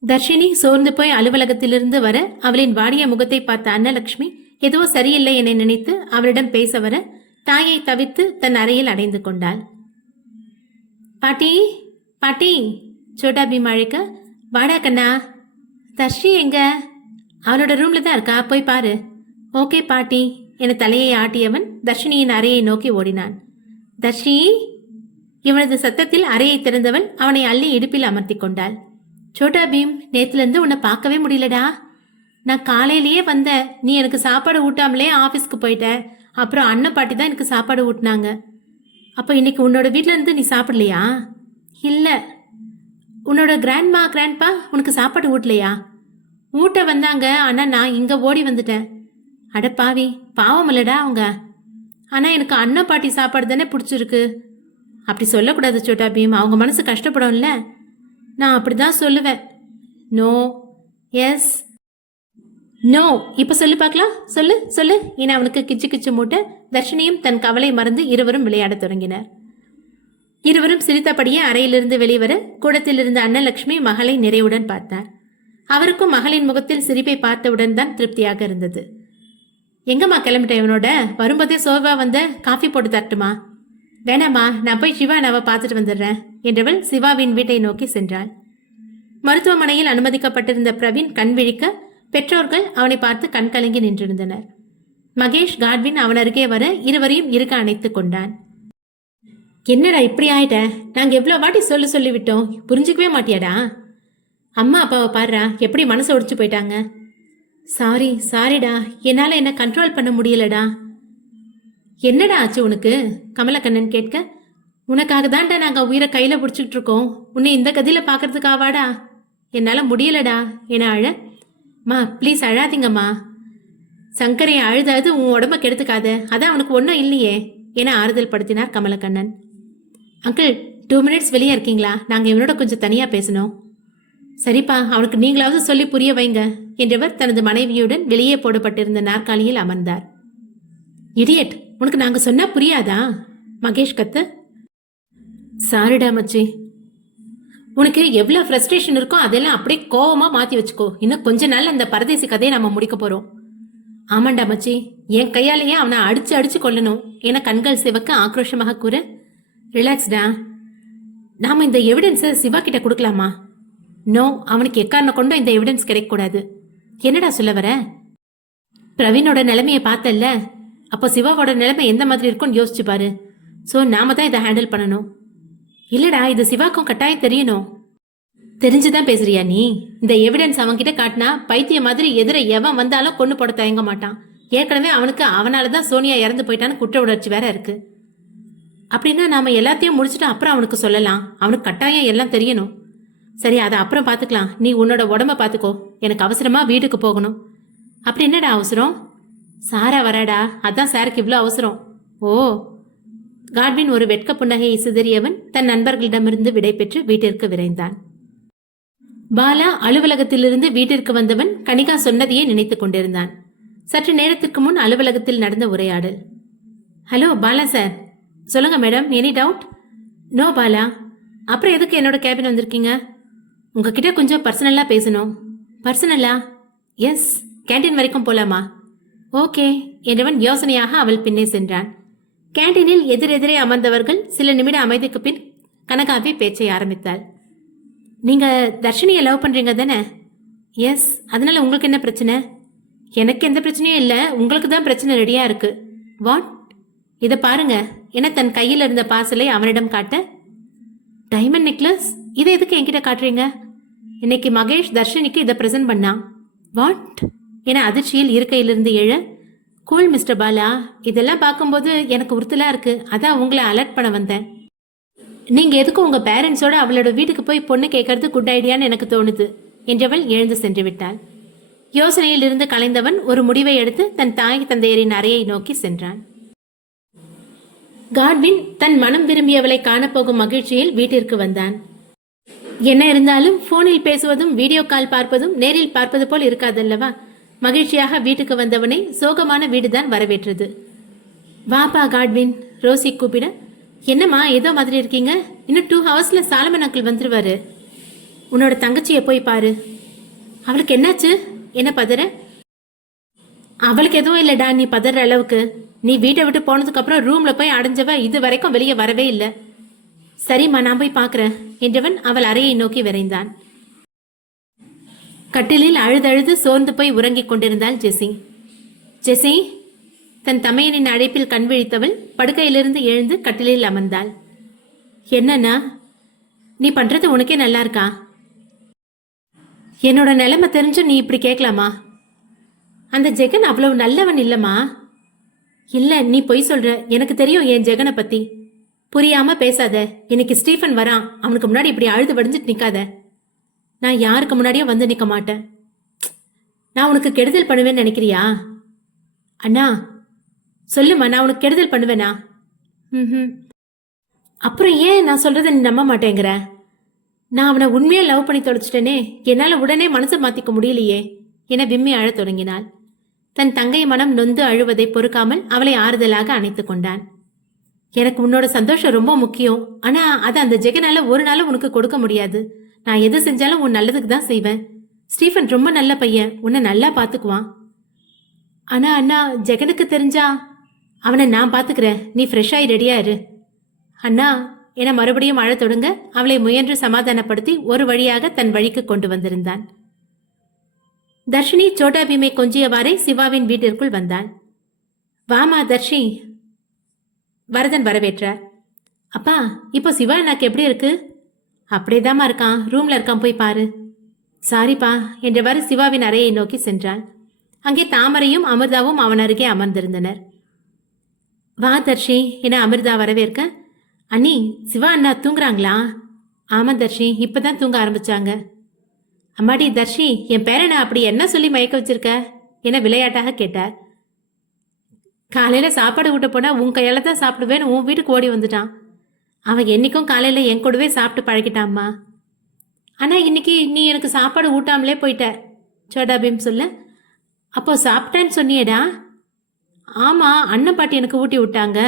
தர்ஷினி சோர்ந்து போய் அலுவலகத்திலிருந்து வர அவளின் வாடிய முகத்தை பார்த்த அன்னலட்சுமி ஏதோ சரியில்லை என நினைத்து அவளிடம் பேச வர தாயை தவிர்த்து தன் அறையில் அடைந்து கொண்டாள். பாட்டி பாட்டி, சோட்டா பீம் அழைக்க, வாடா கண்ணா. தர்ஷி எங்க? அவளோட ரூம்ல தான் இருக்கா, போய் பாரு. ஓகே பாட்டி என தலையை ஆட்டியவன் தர்ஷினியின் அறையை நோக்கி ஓடினான். தர்ஷி! இவனது சத்தத்தில் அறையை திறந்தவள் அவனை அள்ளி இடுப்பில் அமர்த்தி கொண்டாள். சோட்டா பீம், நேத்துலேருந்து உன்னை பார்க்கவே முடியலடா. நான் காலையிலேயே வந்தேன், நீ எனக்கு சாப்பாடு ஊட்டாமலே ஆஃபீஸ்க்கு போயிட்ட. அப்புறம் அண்ணன் பாட்டி தான் எனக்கு சாப்பாடு ஊட்டினாங்க. அப்போ இன்னைக்கு உன்னோட வீட்டில் இருந்து நீ சாப்பிடலையா? இல்லை. உன்னோட கிராண்ட்பா உனக்கு சாப்பாடு ஊட்டலையா? ஊட்ட வந்தாங்க, ஆனால் நான் இங்கே ஓடி வந்துட்டேன். அட பாவி, பாவம் இல்லடா அவங்க. ஆனால் எனக்கு அண்ணன் பாட்டி சாப்பாடு தானே பிடிச்சிருக்கு. அப்படி சொல்லக்கூடாது சோட்டா பீம், அவங்க மனசு கஷ்டப்படும்ல. நான் அப்படிதான் சொல்லுவேன். நோ. எஸ். நோ. இப்ப சொல்லு பார்க்கலாம். சொல்லு சொல்லு என அவனுக்கு கிச்சு கிச்சு மூட்ட தர்ஷினியும் தன் கவலை மறந்து இருவரும் விளையாடத் தொடங்கினர். இருவரும் சிரித்தபடியே அறையிலிருந்து வெளிவர கூடத்திலிருந்த அன்னலட்சுமி மகளை நிறைவுடன் பார்த்தார். அவருக்கும் மகளின் முகத்தில் சிரிப்பை பார்த்தவுடன் தான் திருப்தியாக இருந்தது. எங்கம்மா கிளம்பிட்ட? இவனோட வரும்போதே சோர்வா வந்த, காஃபி போட்டு தரட்டுமா? வேணாமா, நான் போய் சிவானாவை பார்த்துட்டு வந்துடுறேன் என்றவள் சிவாவின் வீட்டை நோக்கி சென்றாள். மருத்துவமனையில் அனுமதிக்கப்பட்டிருந்த பிரவீன் கண் விழிக்க பெற்றோர்கள் அவனை பார்த்து கண் கலங்கி நின்றிருந்தனர். மகேஷ் காட்வின் அவன் அருகே வர இருவரையும் இருக்க அணைத்துக் கொண்டான். என்னடா இப்படி ஆயிட்ட? நாங்க எவ்வளவு வாட்டி சொல்லிவிட்டோம், புரிஞ்சுக்கவே மாட்டியாடா? அம்மா அப்பாவை பாடுறா, எப்படி மனசை ஒடிச்சு போயிட்டாங்க. சாரிடா, என்னால என்ன கண்ட்ரோல் பண்ண முடியலடா. என்னடா ஆச்சு உனக்கு? கமலக்கண்ணன் கேட்க, உனக்காக தான்டா நாங்க உயிரை கையில பிடிச்சிட்டு இருக்கோம். உன்னை இந்த கதியில பாக்குறதுக்காவாடா? என்னால முடியலடா என அழ, மா ப்ளீஸ் அழாதீங்கம்மா. சங்கரை அழுதாவது உன் உடம்ப கெடுத்துக்காத, அதான் அவனுக்கு ஒன்றும் இல்லையே என ஆறுதல் படுத்தினார் கமலக்கண்ணன். அங்கிள், 2 மினிட்ஸ் வெளியே இருக்கீங்களா? நாங்க இவனோட கொஞ்சம் தனியா பேசணும். சரிப்பா, அவனுக்கு நீங்களாவது சொல்லி புரிய வைங்க என்றவர் தனது மனைவியுடன் வெளியே போடப்பட்டிருந்த நாற்காலியில் அமர்ந்தார். இடியட், உனக்கு நாங்க சொன்னா புரியாதா? மகேஷ் கத்த. சாரிடா மச்சி. உனக்கு எவ்வளவு ஃப்ரஸ்ட்ரேஷன் இருக்கோ அதெல்லாம் அப்படியே கோவமா மாத்தி வச்சுக்கோ. இன்னும் கொஞ்ச நாள் அந்த பரதேசி கதையை நம்ம முடிக்க போறோம். ஆமாண்டா மச்சி, என் கையாலேயே அவனை அடிச்சு கொல்லணும் என கண்கள் சிவக்க ஆக்ரோஷமாக கூற, ரிலாக்ஸ்டா. நாம இந்த எவிடன்ஸை சிவா கிட்ட கொடுக்கலாமா? நோ, அவனுக்கு எக்காரணம் கொண்டும் இந்த எவிடன்ஸ் கிடைக்கக்கூடாது. என்னடா சொல்ல வர? பிரவீனோட நிலைமையை பார்த்தல்ல, அப்போ சிவாவோட நிலைமை எந்த மாதிரி இருக்கும்னு யோசிச்சு பாரு. ஸோ நாம தான் இதை ஹேண்டில் பண்ணணும். இல்லடா, இது சிவாக்கும் கட்டாயம் தெரியணும். தெரிஞ்சுதான் பேசுறியா நீ? இந்த எவிடன்ஸ் அவன்கிட்ட காட்டினா பைத்திய மாதிரி எதிர எவன் வந்தாலும் கொண்டு போட தயங்க மாட்டான். ஏற்கனவே அவனுக்கு அவனாலதான் சோனியா இறந்து போயிட்டான்னு குற்ற உணர்ச்சி வேற இருக்கு. அப்படின்னா நாம எல்லாத்தையும் முடிச்சுட்டு அப்புறம் அவனுக்கு சொல்லலாம். அவனுக்கு கட்டாயம் எல்லாம் தெரியணும். சரி, அதை அப்புறம் பார்த்துக்கலாம். நீ உன்னோட உடம்ப பார்த்துக்கோ. எனக்கு அவசரமா வீட்டுக்கு போகணும். அப்படி என்னடா அவசரம்? சாரா வராடா, அதான் சாருக்கு இவ்வளோ அவசரம். ஓ. காட்வின் ஒரு வெட்க புன்னகையை சிதறியவன் தன் நண்பர்களிடமிருந்து விடை பெற்று வீட்டிற்கு விரைந்தான். பாலா அலுவலகத்திலிருந்து வீட்டிற்கு வந்தவன் கனிகா சொன்னதையே நினைத்துக் கொண்டிருந்தான். சற்று நேரத்திற்கு முன் அலுவலகத்தில் நடந்த உரையாடல். Hello Bala sir. சொல்லுங்க madam, any doubt? No Bala. அப்புறம் எதுக்கு என்னோட கேபின் வந்திருக்கீங்க? உங்ககிட்ட கொஞ்சம் பர்சனலா பேசணும். பர்சனலா? எஸ். கேண்டீன் வரைக்கும் போலாமா? ஓகே என்றவன் யோசனையாக அவள் பின்னே சென்றான். கேண்டீனில் எதிரெதிரே அமர்ந்தவர்கள் சில நிமிட அமைதிக்கு பின் கனகாவி பேச்சை ஆரம்பித்தாள். நீங்க தர்ஷினியை லவ் பண்றீங்க தானே? எஸ், அதனால உங்களுக்கு என்ன பிரச்சனை? எனக்கு எந்த பிரச்சனையும் இல்லை, உங்களுக்கு தான் பிரச்சனை ரெடியா இருக்கு. வாட்? இதை பாருங்க என தன் கையில் இருந்த பார்சலை அவனிடம் காட்ட, டைமண்ட் நெக்லஸ், இதை எதுக்கு என்கிட்ட காட்டுறீங்க? இன்னைக்கு மகேஷ் தர்ஷினிக்கு இதை பிரசன்ட் பண்ணான். வாட் என அதிர்ச்சியில் இருக்கையிலிருந்து எழ, கூல் மிஸ்டர் பாலா, இதெல்லாம் பார்க்கும்போது எனக்கு உறுத்தலா இருக்கு, அதான் உங்களை அலர்ட் பண்ண வந்தேன். நீங்க எதுக்கு உங்க பேரண்ட்ஸோட அவளோட வீட்டுக்கு போய் பொண்ணு கேட்கறது குட் ஐடியான்னு எனக்கு தோணுது என்றவள் எழுந்து சென்று விட்டாள். யோசனையில் இருந்து கலைந்தவன் ஒரு முடிவை எடுத்து தன் தாய் தந்தையரின் அறையை நோக்கி சென்றான். காட்வின் தன் மனம் விரும்பியவளை காணப்போகும் மகிழ்ச்சியில் வீட்டிற்கு வந்தான். என்ன இருந்தாலும் போனில் பேசுவதும் வீடியோ கால் பார்ப்பதும் நேரில் பார்ப்பது போல் இருக்காதல்லவா? மகிழ்ச்சியாக வீட்டுக்கு வந்தவனை சோகமான வீடுதான் வரவேற்றது. வாப்பா காட்வின், ரோசி கூப்பிட, என்னம்மா ஏதோ மாதிரி இருக்கீங்க? இன்னும் 2 ஹவர்ஸ்ல சாலமன் அங்கிள் வந்துருவாரு. உன்னோட தங்கச்சியை போய் பாரு. அவளுக்கு என்னாச்சு? என்ன பதற? அவளுக்கு எதுவும் இல்லடா, நீ பதற அளவுக்கு. நீ வீட்டை விட்டு போனதுக்கு அப்புறம் ரூம்ல போய் அடைஞ்சவ இது வரைக்கும் வெளியே வரவே இல்லை. சரிம்மா, நான் போய் பார்க்கறேன் என்றவன் அவள் அறையை நோக்கி விரைந்தான். கட்டிலில் அழுதழுது சோர்ந்து போய் உறங்கிக் கொண்டிருந்தாள் ஜெசி. ஜெசி, தன் தமையனின் அழைப்பில் கண் விழித்தவள் படுக்கையிலிருந்து எழுந்து கட்டிலில் அமர்ந்தாள். என்னன்னா, நீ பண்றது உனக்கே நல்லா இருக்கா? என்னோட நிலைமை தெரிஞ்சு நீ இப்படி கேட்கலாமா? அந்த ஜெகன் அவ்வளவு நல்லவன் இல்லம்மா. இல்ல, நீ பொய் சொல்ற. எனக்கு தெரியும் என் ஜெகனை பத்தி. புரியாம பேசாத. இன்னைக்கு ஸ்டீஃபன் வரான், அவனுக்கு முன்னாடி இப்படி அழுது வடிஞ்சிட்டு நிக்காத. நான் யாருக்கு முன்னாடியும் வந்து நிக்க மாட்டேன். நான் உனக்கு கெடுதல் பண்ணுவேன்னு நினைக்கிறியா? அண்ணா சொல்லுமா, நான் உனக்கு கெடுதல் பண்ணுவேனா? அப்புறம் ஏன் நான் சொல்றத நீ நம்ப மாட்டேங்கிற? நான் அவனை உண்மையா லவ் பண்ணி தொலைச்சிட்டேனே, என்னால உடனே மனசை மாத்திக்க முடியலையே என விம்மி அழத் தொடங்கினாள். தன் தங்கை மனம் நொந்து அழுவதை பொறுக்காமல் அவளை ஆறுதலாக அணைத்து கொண்டான். எனக்கு உன்னோட சந்தோஷம் ரொம்ப முக்கியம். ஆனா அது அந்த ஜெகனால ஒரு நாளும் உனக்கு கொடுக்க முடியாது. நான் எது செஞ்சாலும் உன் நல்லதுக்கு தான் செய்வேன். ஸ்டீஃபன் ரொம்ப நல்ல பையன், உன்னை நல்லா பாத்துக்குவான். ஆனா அண்ணா, ஜெகனுக்கு தெரிஞ்சா? அவனை நான் பாத்துக்கிறேன், நீ ஃப்ரெஷ்ஷாகி ரெடியா இரு அண்ணா என மறுபடியும் அழத் தொடங்க அவளை முயன்று சமாதானப்படுத்தி ஒரு வழியாக தன் வழிக்கு கொண்டு வந்திருந்தான். தர்ஷினி சோட்டா பீமை கொஞ்சியவாறே சிவாவின் வீட்டிற்குள் வந்தாள். வாமா தர்ஷி, வரதன் வரவேற்றார். அப்பா, இப்போ சிவா எனக்கு எப்படி இருக்கு? அப்படியேதாமா இருக்கான், ரூம்ல இருக்கான், போய் பாரு. சாரிப்பா என்றவாறு சிவாவின் அறையை நோக்கி சென்றாள். அங்கே தாமரையும் அமிர்தாவும் அவன் அருகே அமர்ந்திருந்தனர். வா தர்ஷி என அமிர்தா வரவேற்க, அண்ணி, சிவா அண்ணா தூங்குறாங்களா? ஆமா தர்ஷி, இப்பதான் தூங்க ஆரம்பிச்சாங்க. அம்மாடி தர்ஷி, என் பேரனை அப்படி என்ன சொல்லி மயக்க வச்சிருக்க என விளையாட்டாக கேட்டார். காலையில சாப்பாடு ஊட்ட போனா உன் கையால தான் சாப்பிடுவேன்னு உன் வீட்டுக்கு ஓடி வந்துட்டான். அவன் என்னைக்கும் காலையில என் கூடவே சாப்பிட்டு பழகிட்டாம்மா. ஆனா இன்னைக்கு நீ எனக்கு சாப்பாடு ஊட்டாமலே போயிட்ட சோட்டா பீம் சொல்ல. அப்போ சாப்பிட்டேன்னு சொன்னியடா? ஆமா, அண்ணன் பாட்டி எனக்கு ஊட்டி விட்டாங்க.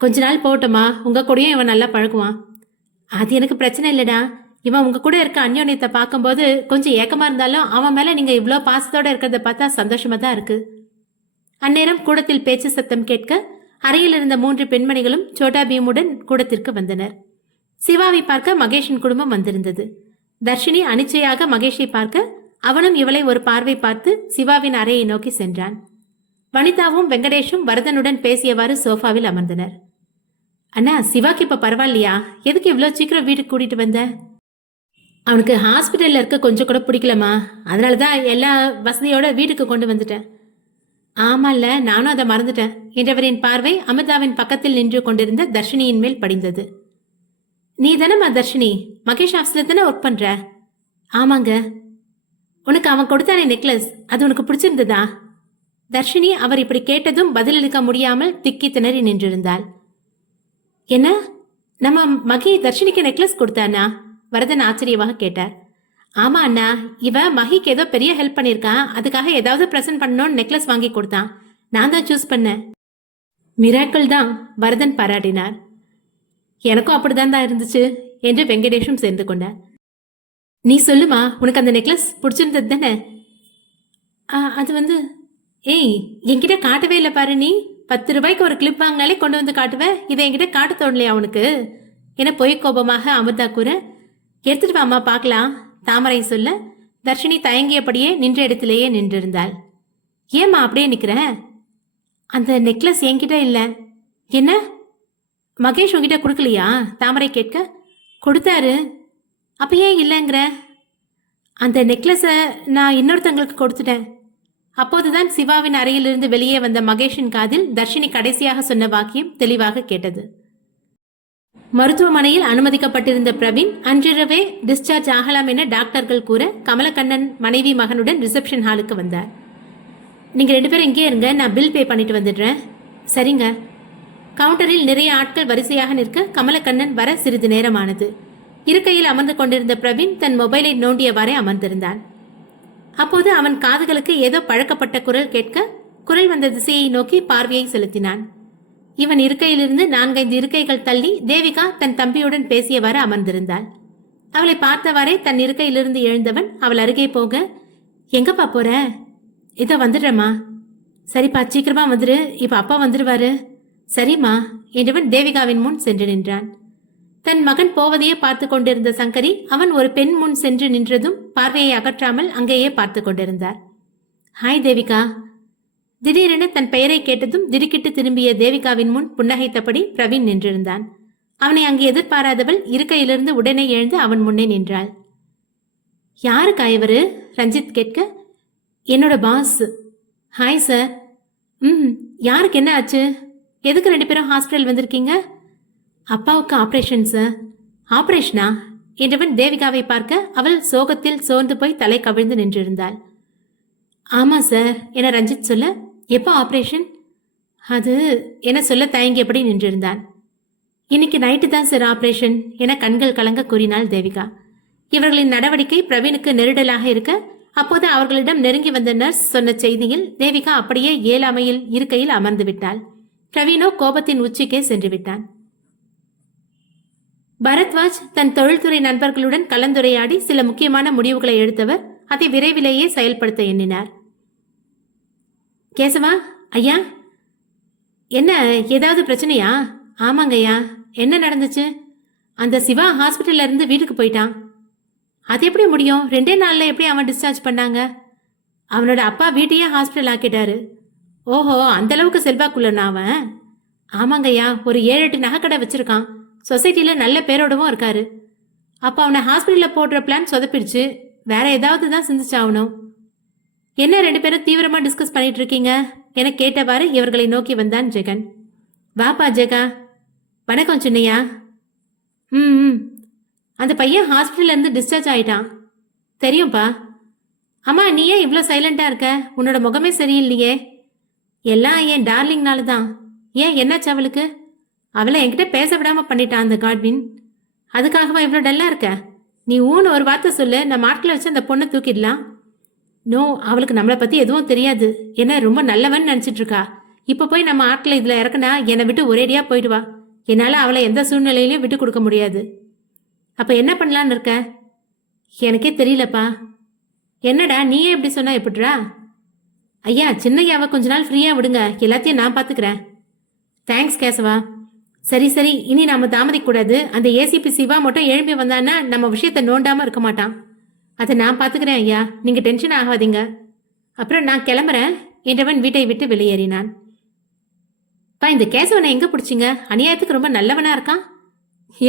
கொஞ்ச நாள் போட்டோமா, உங்க கூடயும் இவன் நல்லா பழகுவான். அது எனக்கு பிரச்சனை இல்லடா. இவன் உங்க கூட இருக்க அந்யோன்யத்தை பார்க்கும்போது கொஞ்சம் ஏக்கமா இருந்தாலும் அவன் மேல நீங்க இவ்வளோ பாசத்தோட இருக்கிறத பார்த்தா சந்தோஷமா தான் இருக்கு. அந்நேரம் கூடத்தில் பேச்சு சத்தம் கேட்க அறையில் இருந்த 3 பெண்மணிகளும் சோட்டா பீமுடன் கூடத்திற்கு வந்தனர். சிவாவை பார்க்க மகேஷின் குடும்பம் வந்திருந்தது. தர்ஷினி அனிச்சையாக மகேஷை பார்க்க அவனும் இவளை ஒரு பார்வை பார்த்து சிவாவின் அறையை நோக்கி சென்றான். வனிதாவும் வெங்கடேஷும் வரதனுடன் பேசியவாறு சோஃபாவில் அமர்ந்தனர். அண்ணா, சிவாக்கு இப்ப பரவாயில்லையா? எதுக்கு இவ்வளோ சீக்கிரம் வீட்டுக்கு கூட்டிட்டு வந்த? அவனுக்கு ஹாஸ்பிட்டல்ல இருக்க கொஞ்சம் கூட பிடிக்கலமா, அதனாலதான் எல்லா வசதியோட வீட்டுக்கு கொண்டு வந்துட்டேன். ஆமால்ல, நானும் அதை மறந்துட்டேன் என்றவரின் பார்வை அமிர்தாவின் பக்கத்தில் நின்று கொண்டிருந்த தர்ஷினியின் மேல் படிந்தது. நீ தானேம்மா தர்ஷினி? மகேஷ் ஆஃபீஸ்ல தானே ஒர்க் பண்ற? ஆமாங்க. உனக்கு அவன் கொடுத்தானே நெக்லஸ், அது உனக்கு பிடிச்சிருந்ததா? தர்ஷினி அவர் இப்படி கேட்டதும் பதிலளிக்க முடியாமல் திக்கி திணறி நின்றிருந்தாள். என்ன, நம்ம மகி தர்ஷினிக்கு நெக்லஸ் கொடுத்தானா? வரதன் ஆச்சரியமாக கேட்டார். ஆமா அண்ணா, இவ மகிக்கு ஏதோ பெரிய ஹெல்ப் பண்ணிருக்கான், அதுக்காக ஏதாவது பிரசன்ட் பண்ணணும்னு நெக்லஸ் வாங்கி கொடுத்தான். நான் தான் சூஸ் பண்ணேன். மிராக்கிள் தான், வரதன் பாராட்டினார். எனக்கும் அப்படிதான் தான் இருந்துச்சு என்று வெங்கடேஷும் சேர்ந்து கொண்டார். நீ சொல்லுமா, உனக்கு அந்த நெக்லஸ் பிடிச்சிருந்தது தானே? அது ஏய், என்கிட்ட காட்டவே இல்லை பாரு. நீ 10 ரூபாய்க்கு ஒரு கிளிப் வாங்கினாலே கொண்டு வந்து காட்டுவேன், இதை என்கிட்ட காட்ட தோணலையா உனக்கு என பொய் கோபமாக அமிர்தா கூற, எடுத்துட்டு வாமா பார்க்கலாம் தாமரை சொல்ல தர்ஷினி தயங்கியபடியே நின்ற இடத்திலேயே நின்றிருந்தாள். ஏம்மா அப்படியே நிக்கிற? அந்த நெக்லஸ் என்கிட்ட இல்ல. என்ன, மகேஷ் உங்ககிட்ட கொடுக்கலையா? தாமரை கேட்க. கொடுத்தாரு. அப்ப ஏன் இல்லைங்கிற? அந்த நெக்லஸை நான் இன்னொருத்தங்களுக்கு கொடுத்துட்டேன். அப்போதுதான் சிவாவின் அறையிலிருந்து வெளியே வந்த மகேஷின் காதில் தர்ஷினி கடைசியாக சொன்ன வாக்கியம் தெளிவாக கேட்டது. மருத்துவமனையில் அனுமதிக்கப்பட்டிருந்த பிரவீன் அன்றிரவே டிஸ்சார்ஜ் ஆகலாம் என டாக்டர்கள் கூற கமலக்கண்ணன் மனைவி மகனுடன் ரிசப்ஷன் ஹாலுக்கு வந்தார். நீங்க 2 பேரும் இங்கே இருங்க, நான் பில் பே பண்ணிட்டு வந்துடுறேன். சரிங்க. கவுண்டரில் நிறைய ஆட்கள் வரிசையாக நிற்க கமலக்கண்ணன் வர சிறிது நேரமானது. இருக்கையில் அமர்ந்து கொண்டிருந்த பிரவீன் தன் மொபைலை நோண்டியவாறே அமர்ந்திருந்தான். அப்போது அவன் காதுகளுக்கு ஏதோ பழக்கப்பட்ட குரல் கேட்க குரல் வந்த திசையை நோக்கி பார்வையை செலுத்தினான். இவன் இருக்கையிலிருந்து 4-5 இருக்கைகள் தள்ளி தேவிகா தன் தம்பியுடன் பேசியவாறு அமர்ந்திருந்தாள். அவளை பார்த்தவாறே தன் இருக்கையிலிருந்து எழுந்தவன் அவள் அருகே போக, எங்கப்பா போற? இதோ வந்துடுறேம்மா. சரிப்பா, சீக்கிரமா வந்துரு, இப்ப அப்பா வந்துடுவாரு. சரிம்மா என்றவன் தேவிகாவின் முன் சென்று நின்றான். தன் மகன் போவதையே பார்த்து கொண்டிருந்த சங்கரி அவன் ஒரு பெண் முன் சென்று நின்றதும் பார்வையை அகற்றாமல் அங்கேயே பார்த்து கொண்டிருந்தார். ஹாய் தேவிகா. திடீரென தன் பெயரை கேட்டதும் திடுக்கிட்டு திரும்பிய தேவிகாவின் முன் புன்னகைத்தபடி பிரவீன் நின்றிருந்தான். அவனை அங்கு எதிர்பாராதவள் இருக்கையிலிருந்து உடனே எழுந்து அவன் முன்னே நின்றாள். யாருக்கா இவரு? ரஞ்சித் கேட்க. என்னோட பாஸ். Hi sir. யாருக்கு என்ன ஆச்சு? எதுக்கு 2 பேரும் ஹாஸ்பிட்டல் வந்திருக்கீங்க? அப்பாவுக்கு ஆபரேஷன் சார். ஆபரேஷனா என்றவன் தேவிகாவை பார்க்க அவள் சோகத்தில் சோர்ந்து போய் தலை கவிழ்ந்து நின்றிருந்தாள். ஆமா சார் என ரஞ்சித் சொல்ல, எப்போ ஆபரேஷன்? அது என சொல்ல தயங்கியபடி நின்றிருந்தான். இன்னைக்கு நைட்டு தான் சார் ஆபரேஷன் என கண்கள் கலங்க கூறினாள் தேவிகா. இவர்களின் நடவடிக்கை பிரவீனுக்கு நெருடலாக இருக்க அப்போது அவர்களிடம் நெருங்கி வந்த நர்ஸ் சொன்ன செய்தியில் தேவிகா அப்படியே இயலாமையில் இருக்கையில் அமர்ந்து விட்டாள். பிரவீனோ கோபத்தின் உச்சிக்கே சென்று விட்டான். பரத்வாஜ் தன் தொழில்துறை நண்பர்களுடன் கலந்துரையாடி சில முக்கியமான முடிவுகளை எடுத்தவர் அதை விரைவிலேயே செயல்படுத்த எண்ணினார். கேசவா ஐயா, என்ன ஏதாவது பிரச்சனையா? ஆமாங்க ஐயா. என்ன நடந்துச்சு? அந்த சிவா ஹாஸ்பிட்டல்ல இருந்து வீட்டுக்கு போயிட்டான். அது எப்படி முடியும்? 2 நாள்ல எப்படி அவன் டிஸ்சார்ஜ் பண்ணாங்க? அவனோட அப்பா வீட்டையே ஹாஸ்பிட்டல் ஆக்கிட்டாரு. ஓஹோ, அந்த அளவுக்கு செல்வாக்குள்ளனா அவன்? ஆமாங்க ஐயா, ஒரு 7-8 நகைக்கடை வச்சிருக்கான். சொசைட்டில நல்ல பேரோடவும் இருக்காரு. அப்ப அவனை ஹாஸ்பிட்டல்ல போடுற பிளான் சொதப்பிடுச்சு. வேற ஏதாவது தான் சிந்திச்சாகணும். என்ன 2 பேரும் தீவிரமா டிஸ்கஸ் பண்ணிட்டு இருக்கீங்க என கேட்டவாறு இவர்களை நோக்கி வந்தான் ஜெகன். வாப்பா ஜெகா. வணக்கம் சின்னையா. அந்த பையன் ஹாஸ்பிட்டல்ல இருந்து டிஸ்சார்ஜ் ஆயிட்டான். தெரியும்பா. அம்மா, நீ ஏன் இவ்வளோ சைலண்டா இருக்க? உன்னோட முகமே சரியில்லையே. எல்லாம் என் டார்லிங்னால தான். ஏன், என்னாச்சு அவளுக்கு? அவளை என்கிட்ட பேச விடாம பண்ணிட்டான் அந்த காட்வின். அதுக்காகவா இவ்வளோ டல்லா இருக்க? நீ ஊன்னு ஒரு வார்த்தை சொல்லு, நம்ம ஆட்களை வச்சு அந்த பொண்ணை தூக்கிடலாம். நோ, அவளுக்கு நம்மளை பத்தி எதுவும் தெரியாது. என்ன ரொம்ப நல்லவன் நினைச்சிட்டு இருக்கா. இப்ப போய் நம்ம ஆட்களை இதுல இறக்குனா என்னை விட்டு ஒரேடியா போயிடுவா. என்னால அவளை எந்த சூழ்நிலையிலையும் விட்டு கொடுக்க முடியாது. அப்ப என்ன பண்ணலான்னு இருக்க? எனக்கே தெரியலப்பா. என்னடா நீயே எப்படி சொன்னா எப்படிரா? ஐயா, சின்னையாவை கொஞ்ச நாள் ஃப்ரீயா விடுங்க, எல்லாத்தையும் நான் பாத்துக்கிறேன். தேங்க்ஸ் கேசவா. சரி சரி, இனி நாம தாமதிக்க கூடாது. அந்த ஏசிபி சிவா மட்டும் எழுப்பி வந்தான்னா நம்ம விஷயத்த நோண்டாம இருக்க மாட்டான். அதை நான் பாத்துக்கிறேன் ஐயா, நீங்க டென்ஷன் ஆகாதீங்க. அப்புறம் நான் கிளம்புறேன் என்றவன் வீட்டை விட்டு வெளியேறினான். பா, இந்த கேசவனை எங்க பிடிச்சிங்க? அநியாயத்துக்கு ரொம்ப நல்லவனா இருக்கான்.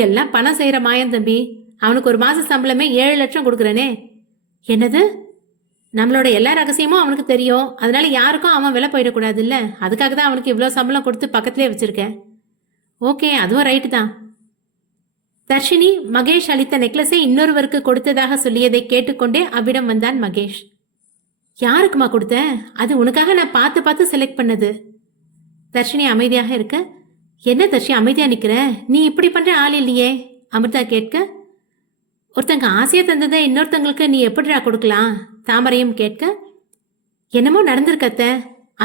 எல்லாம் பணம் செய்யற மாயம் தம்பி. அவனுக்கு ஒரு மாச சம்பளமே 7 லட்சம் கொடுக்குறனே. என்னது? நம்மளோட எல்லா ரகசியமும் அவனுக்கு தெரியும். அதனால யாருக்கும் அவன் விலை போயிடக்கூடாது இல்ல. அதுக்காக தான் அவனுக்கு இவ்வளோ சம்பளம் கொடுத்து பக்கத்திலே வச்சிருக்கேன். ஓகே, அதுவும் ரைட்டு தான். தர்ஷினி மகேஷ் அளித்த நெக்லஸை இன்னொருவருக்கு கொடுத்ததாக சொல்லியதை கேட்டுக்கொண்டே அவ்விடம் வந்தான் மகேஷ். யாருக்குமா கொடுத்த? அது உனக்காக நான் பார்த்து பார்த்து செலக்ட் பண்ணது. தர்ஷினி அமைதியாக இருக்க, என்ன தர்ஷி அமைதியா நிக்கிற? நீ இப்படி பண்ற ஆள் இல்லையே அமிர்தா கேட்க. ஒருத்தங்க ஆசையா தந்ததை இன்னொருத்தங்களுக்கு நீ எப்படிடா கொடுக்கலாம்? தாமரையும் கேட்க. என்னமோ நடந்திருக்கத்த,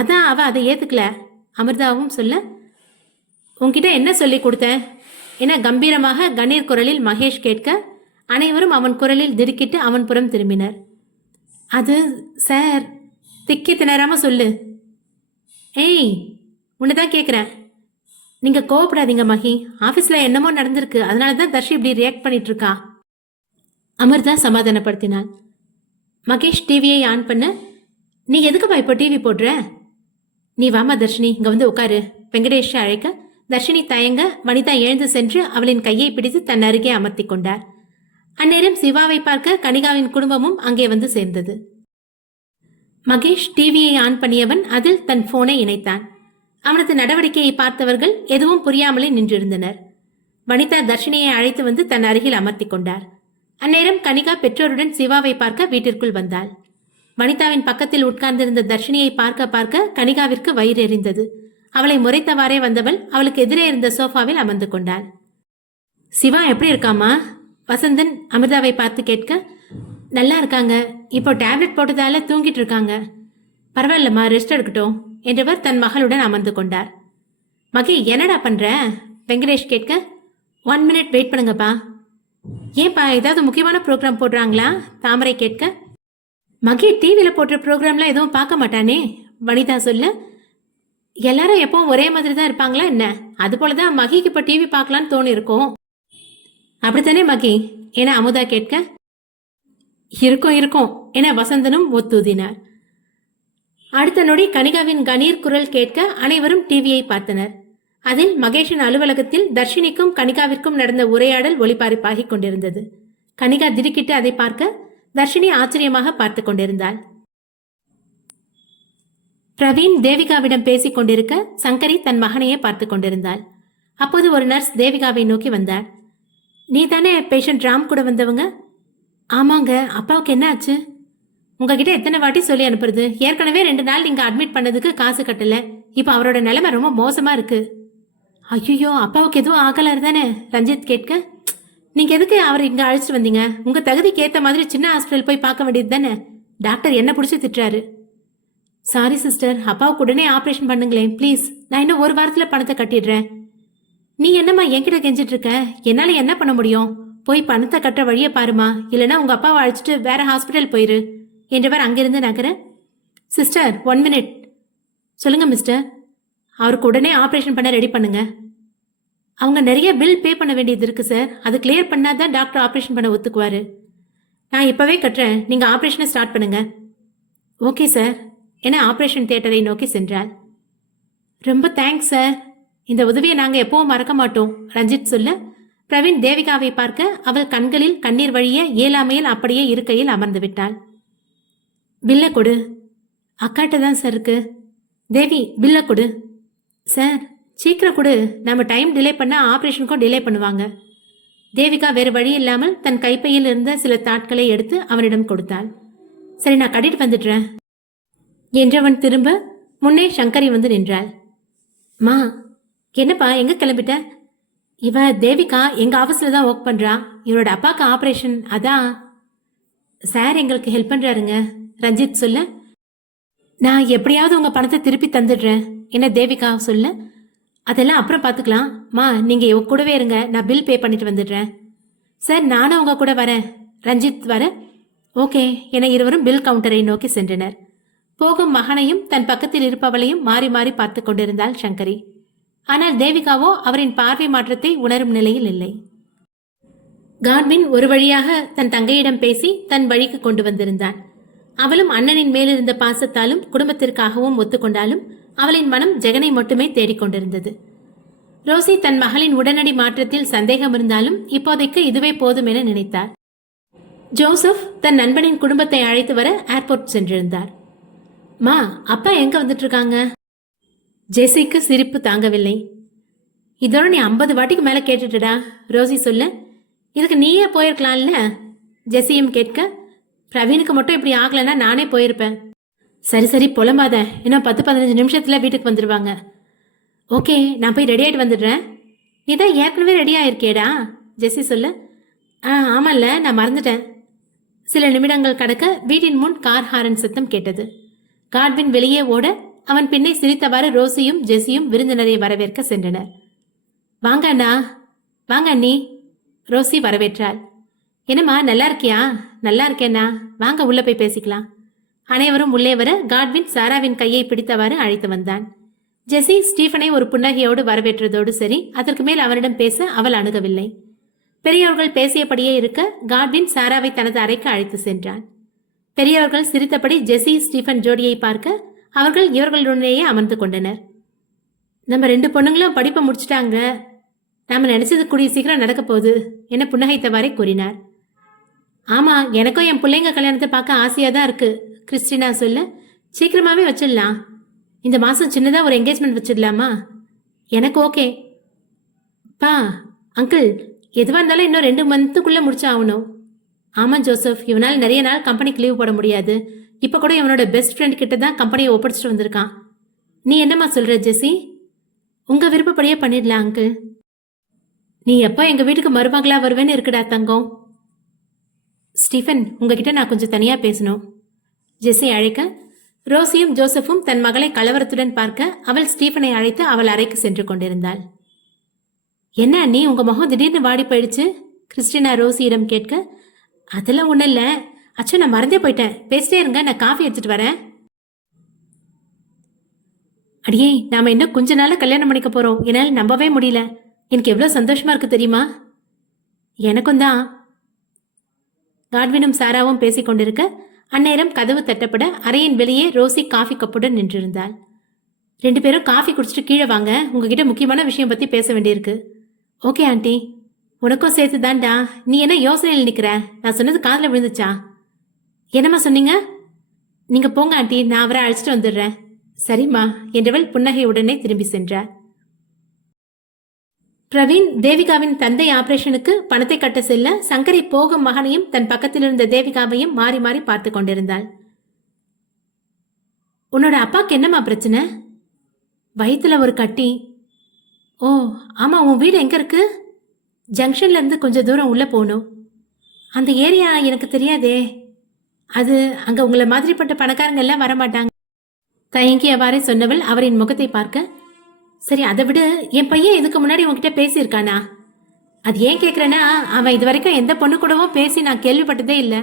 அதான் அவ அதை ஏத்துக்கல. அமிர்தாவும் சொல்ல, உன்கிட்ட என்ன சொல்லி கொடுத்த என கம்பீரமாக கணீர் குரலில் மகேஷ் கேட்க அனைவரும் அவன் குரலில் திடுக்கிட்டு அவன் புறம் திரும்பினர். அது சார். திக்கி திணறாம சொல்லு. ஏய், உன்னதான் கேட்குறேன். நீங்க கோவப்படாதீங்க மகி. ஆஃபீஸில் என்னமோ நடந்திருக்கு, அதனால தான் தர்ஷி இப்படி ரியாக்ட் பண்ணிட்டு இருக்கா. அமிர்தா சமாதானப்படுத்தினாள். மகேஷ் டிவியை ஆன் பண்ண, நீ எதுக்குப்பா இப்போ டிவி போடுற? நீ வாமா தர்ஷினி, இங்க வந்து உட்காரு. வெங்கடேஷை அழைக்க தர்ஷினி தயங்க வனிதா எழுந்து சென்று அவளின் கையை பிடித்து தன் அருகே அமர்த்தி கொண்டார். அந்நேரம் சிவாவை பார்க்க கனிகாவின் குடும்பமும் அங்கே வந்து சேர்ந்தது. மகேஷ் டிவியை ஆன் பண்ணியவன் அதில் தன் போனை இணைத்தான். அவனது நடவடிக்கையை பார்த்தவர்கள் எதுவும் புரியாமலே நின்றிருந்தனர். வனிதா தர்ஷினியை அழைத்து வந்து தன் அருகில் அமர்த்தி கொண்டார். அந்நேரம் கனிகா பெற்றோருடன் சிவாவை பார்க்க வீட்டிற்குள் வந்தாள். வனிதாவின் பக்கத்தில் உட்கார்ந்திருந்த தர்ஷினியை பார்க்க பார்க்க கனிகாவிற்கு வயிறு எறிந்தது. அவளை முறைத்தவாறே வந்தவள் அவளுக்கு எதிரே இருந்த சோஃபாவில் அமர்ந்து கொண்டாள். சிவா எப்படி இருக்காமா? வசந்தன் அமிர்தாவை பார்த்து கேட்க, நல்லா இருக்காங்க, இப்போ டேப்லெட் போட்டதால தூங்கிட்டு இருக்காங்க. பரவாயில்லம்மா, ரெஸ்ட் எடுக்கட்டும் என்றவர் தன் மகளுடன் அமர்ந்து கொண்டார். மகி, என்னடா பண்ற? வெங்கடேஷ் கேட்க, 1 மினிட் வெயிட் பண்ணுங்கப்பா. ஏன்பா, ஏதாவது முக்கியமான ப்ரோக்ராம் போடுறாங்களா? தாமரை கேட்க, மகி டிவியில் போடுற ப்ரோக்ராம்லாம் எதுவும் பார்க்க மாட்டானே. வனிதா சொல்ல, எல்லாரும் எப்பவும் ஒரே மாதிரி தான் இருப்பாங்களா என்ன? அது போலதான் மகிக்கு இப்போ டிவி பார்க்கலான்னு தோணி இருக்கும். அப்படித்தானே மகி என அமுதா கேட்க, இருக்கும் இருக்கும் என வசந்தனும் ஒத்துதினார். அடுத்த நொடி கனிகாவின் கணீர் குரல் கேட்க அனைவரும் டிவியை பார்த்தனர். அதில் மகேஷின் அலுவலகத்தில் தர்ஷினிக்கும் கனிகாவிற்கும் நடந்த உரையாடல் ஒளிபரப்பாகிக் கொண்டிருந்தது. கனிகா திடுக்கிட்டு அதை பார்க்க தர்ஷினி ஆச்சரியமாக பார்த்து கொண்டிருந்தாள். பிரவீன் தேவிகாவிடம் பேசிக் கொண்டிருக்க சங்கரி தன் மகனையே பார்த்து கொண்டிருந்தாள். அப்போது ஒரு நர்ஸ் தேவிகாவை நோக்கி வந்தார். நீ தானே பேஷண்ட் ராம் கூட வந்தவங்க? ஆமாங்க, அப்பாவுக்கு என்ன ஆச்சு? உங்ககிட்ட எத்தனை வாட்டி சொல்லி அனுப்புறது? ஏற்கனவே 2 நாள் நீங்க அட்மிட் பண்ணதுக்கு காசு கட்டல. இப்ப அவரோட நிலைமை ரொம்ப மோசமா இருக்கு. ஐயோ, அப்பாவுக்கு எதுவும் ஆகலாரு தானே? ரஞ்சித் கேட்க, நீங்க எதுக்கு அவர் இங்க அழைச்சிட்டு வந்தீங்க? உங்க தகுதிக்கு ஏத்த மாதிரி சின்ன ஹாஸ்பிட்டல் போய் பார்க்க வேண்டியது தானே? டாக்டர் என்ன பிடிச்சி திட்டுறாரு. சாரி சிஸ்டர், அப்பாவுக்கு உடனே ஆபரேஷன் பண்ணுங்களேன் ப்ளீஸ். நான் இன்னும் 1 வாரத்துல பணத்தை கட்டிடுறேன். நீ என்னம்மா என்கிட்ட கெஞ்சிட்டு இருக்க? என்னால என்ன பண்ண முடியும்? போய் பணத்தை கட்டுற வழியை பாருமா, இல்லைன்னா உங்க அப்பாவை அழைச்சிட்டு வேற ஹாஸ்பிட்டல் போயிரு என்றவர் அங்கிருந்து நகர, சிஸ்டர் 1 மினிட். சொல்லுங்க மிஸ்டர். அவருக்கு உடனே ஆபரேஷன் பண்ண ரெடி பண்ணுங்க. அவங்க நிறைய பில் பே பண்ண வேண்டியது இருக்கு சார். அது கிளியர் பண்ணாதான் டாக்டர் ஆபரேஷன் பண்ண ஒத்துக்குவாரு. நான் இப்பவே கட்டுறேன், நீங்க ஆபரேஷனை ஸ்டார்ட் பண்ணுங்க. ஓகே சார் என ஆபரேஷன் தியேட்டரை நோக்கி சென்றாள். ரொம்ப தேங்க்ஸ் சார், இந்த உதவியை நாங்க எப்பவும் மறக்க மாட்டோம் ரஞ்சித் சொல்ல, பிரவீன் தேவிகாவை பார்க்க அவள் கண்களில் கண்ணீர் வழிய இயலாமையில் அப்படியே இருக்கையில் அமர்ந்து விட்டாள். பில்ல கொடு. அக்காட்ட தான் சார் இருக்கு. தேவி, பில்ல கொடு. சார் சீக்கிரம் கொடு, நம்ம டைம் டிலே பண்ண ஆபரேஷனுக்கும் டிலே பண்ணுவாங்க. தேவிகா வேறு வழி இல்லாமல் தன் கைப்பையில் இருந்த சில தாட்களை எடுத்து அவனிடம் கொடுத்தாள். சரி, நான் கட்டிட்டு வந்துடுறேன் என்றவன் திரும்ப முன்னே சங்கரி வந்து நின்றாள். மா, என்னப்பா எங்க கிளம்பிட்ட? இவ தேவிகா எங்க ஆபீஸ்ல தான் ஒர்க் பண்றா. இவரோட அப்பாவுக்கு ஆபரேஷன், அதான். சார் எங்களுக்கு ஹெல்ப் பண்றாருங்க ரஞ்சித் சொல்ல, நான் எப்படியாவது உங்க பணத்தை திருப்பி தந்துடுறேன் என்ன தேவிகா சொல்ல, அதெல்லாம் அப்புறம் பார்த்துக்கலாம். மா, நீங்க இவ கூடவே இருங்க, நான் பில் பே பண்ணிட்டு வந்துடுறேன். சார் நானும் உங்க கூட வரேன் ரஞ்சித் வர. ஓகே என இருவரும் பில் கவுண்டரை நோக்கி சென்றனர். போகும் மகனையும் தன் பக்கத்தில் இருப்பவளையும் மாறி மாறி பார்த்து கொண்டிருந்தாள் சங்கரி. ஆனால் தேவிகாவோ அவரின் பார்வை மாற்றத்தை உணரும் நிலையில் இல்லை. காட்வின் ஒரு வழியாக தன் தங்கையிடம் பேசி தன் வழிக்கு கொண்டு வந்திருந்தான். அவளும் அண்ணனின் மேலிருந்த பாசத்தாலும் குடும்பத்திற்காகவும் ஒத்துக்கொண்டாலும் அவளின் மனம் ஜெகனை மட்டுமே தேடிக்கொண்டிருந்தது. ரோசி தன் மகளின் உடனடி மாற்றத்தில் சந்தேகம் இருந்தாலும் இப்போதைக்கு இதுவே போதும் என நினைத்தார். ஜோசப் தன் நண்பனின் குடும்பத்தை அழைத்து வர ஏர்போர்ட் சென்றிருந்தார். மா, அப்பா எங்க வந்துட்டு இருக்காங்க? ஜெசிக்கு சிரிப்பு தாங்கவில்லை. இதோட நீ 50 வாட்டிக்கு மேல கேட்டுட்டடா ரோசி சொல்ல, இதுக்கு நீயே போயிருக்கலாம்ல ஜெசியும் கேட்க, பிரவீனுக்கு மட்டும் இப்படி ஆகலன்னா நானே போயிருப்பேன். சரி சரி புலம்பாத, இன்னும் 10-15 நிமிஷத்துல வீட்டுக்கு வந்துடுவாங்க. ஓகே, நான் போய் ரெடி ஆகிட்டு வந்துடுறேன். நீ தான் ஏற்கனவே ரெடி ஆயிருக்கேடா ஜெசி சொல்ல, ஆமாம்ல, நான் மறந்துட்டேன். சில நிமிடங்கள் கடக்க வீட்டின் முன் கார் ஹாரன் சத்தம் கேட்டது. காட்வின் வெளியே ஓட அவன் பின்னே சிரித்தவாறு ரோசியும் ஜெசியும் விருந்தினரை வரவேற்க சென்றனர். வாங்க அண்ணா. வாங்க அண்ணி. ரோசி வரவேற்றாள். என்னம்மா, நல்லா இருக்கியா? நல்லா இருக்கேண்ணா, வாங்க உள்ள போய் பேசிக்கலாம். அனைவரும் உள்ளே வர காட்வின் சாராவின் கையை பிடித்தவாறு அழைத்து வந்தான். ஜெசி ஸ்டீஃபனை ஒரு புன்னகையோடு வரவேற்றதோடு சரி, அதற்கு மேல் அவனிடம் பேச அவள் அணுகவில்லை. பெரியவர்கள் பேசியபடியே இருக்க காட்வின் சாராவை தனது அறைக்கு அழைத்து சென்றான். பெரியவர்கள் சிரித்தபடி ஜெசி ஸ்டீஃபன் ஜோடியை பார்க்க அவர்கள் இவர்களுடனேயே அமர்ந்து கொண்டனர். நம்ம 2 பொண்ணுங்களும் படிப்பை முடிச்சிட்டாங்க, நாம நினைச்சது கூடிய சீக்கிரம் நடக்க போகுது என புன்னகைத்தவாறே கூறினார். ஆமா, எனக்கும் என் பிள்ளைங்க கல்யாணத்தை பார்க்க ஆசையா தான் இருக்கு, கிறிஸ்டினா சொல்ல. சீக்கிரமாவே வச்சிடலாம். இந்த மாசம் சின்னதா ஒரு என்கேஜ்மெண்ட் வச்சிடலாமா? எனக்கு ஓகே. பா அங்கிள், எதுவாக இருந்தாலும் இன்னும் 2 மந்த்துக்குள்ள முடிச்சு ஆகணும். ஆமா ஜோசப், இவனால் நிறைய நாள் கம்பெனிக்கு லீவ் போட முடியாது. இப்ப கூட இவனோட பெஸ்ட் ஃப்ரெண்ட் கிட்ட தான் கம்பெனியை ஒப்படைச்சிட்டு வந்திருக்கான். நீ என்னம்மா சொல்ற ஜெசி? உங்க விருப்பப்படியே பண்ணிடலாம் அங்கிள். நீ எப்போ எங்க வீட்டுக்கு மருமகளா வருவேன்னு இருக்குடா தங்கம். ஸ்டீஃபன், உங்ககிட்ட நான் கொஞ்சம் தனியா பேசணும். ஜெசி அழைக்க ரோசியும் ஜோசப்பும் தன் மகளை கலவரத்துடன் பார்க்க அவள் ஸ்டீஃபனை அழைத்து அவள் அறைக்கு சென்று கொண்டிருந்தாள். என்ன நீ, உங்க முகம் திடீர்னு வாடி போயிடுச்சு? கிறிஸ்டினா ரோசியிடம் கேட்க, அதெல்லாம் ஒன்றும் இல்லை அச்சோ, நான் மறந்தே போயிட்டேன். பேசிட்டே இருங்க, நான் காஃபி எடுத்துட்டு வரேன். அடியே, நாம இன்னும் கொஞ்ச நாள்ல கல்யாணம் பண்ணிக்க போறோம். என்னால் நம்பவே முடியல. எனக்கு எவ்வளோ சந்தோஷமா இருக்கு தெரியுமா? எனக்கும் தான். காட்வினும் சாராவும் பேசிக் கொண்டிருக்க அந்நேரம் கதவு தட்டப்பட அறையின் வெளியே ரோசி காஃபி கப்புடன் நின்றிருந்தாள். 2 பேரும் காஃபி குடிச்சிட்டு கீழே வாங்க, உங்ககிட்ட முக்கியமான விஷயம் பத்தி பேச வேண்டியிருக்கு. Okay aunty. உனக்கும் சேர்த்து தான்டா. நீ என்ன யோசனையில் நிற்கிற? நான் சொன்னது காதில் விழுந்துச்சா? என்னம்மா சொன்னீங்க? நீங்க போங்க ஆண்டி, நான் அவரை அழைச்சிட்டு வந்துடுறேன். சரிம்மா என்றவள் புன்னகையுடனே திரும்பி சென்றார். பிரவீன் தேவிகாவின் தந்தை ஆபரேஷனுக்கு பணத்தை கட்ட செல்ல சங்கரி போகும் மகனையும் தன் பக்கத்தில் இருந்த தேவிகாவையும் மாறி மாறி பார்த்து கொண்டிருந்தாள். உன்னோட அப்பாக்கு என்னம்மா பிரச்சனை? வயிற்றுல ஒரு கட்டி. ஓ ஆமா, உன் வீடு எங்க இருக்கு? ஜங்ஷன்ல இருந்து கொஞ்சம் தூரம் உள்ள போகணும். அந்த ஏரியா எனக்கு தெரியாதே. அது அங்க உங்களை மாதிரிப்பட்ட பணக்காரங்க எல்லாம் வரமாட்டாங்க. தயங்கியவாறே சொன்னவள் அவரின் முகத்தை பார்க்க, சரி அதை விட என் பையன் இதுக்கு முன்னாடி உன்கிட்ட பேசியிருக்கானா? அது ஏன் கேட்குறேன்னா, அவன் இது வரைக்கும் எந்த பொண்ணு கூடவும் பேசி நான் கேள்விப்பட்டதே இல்லை.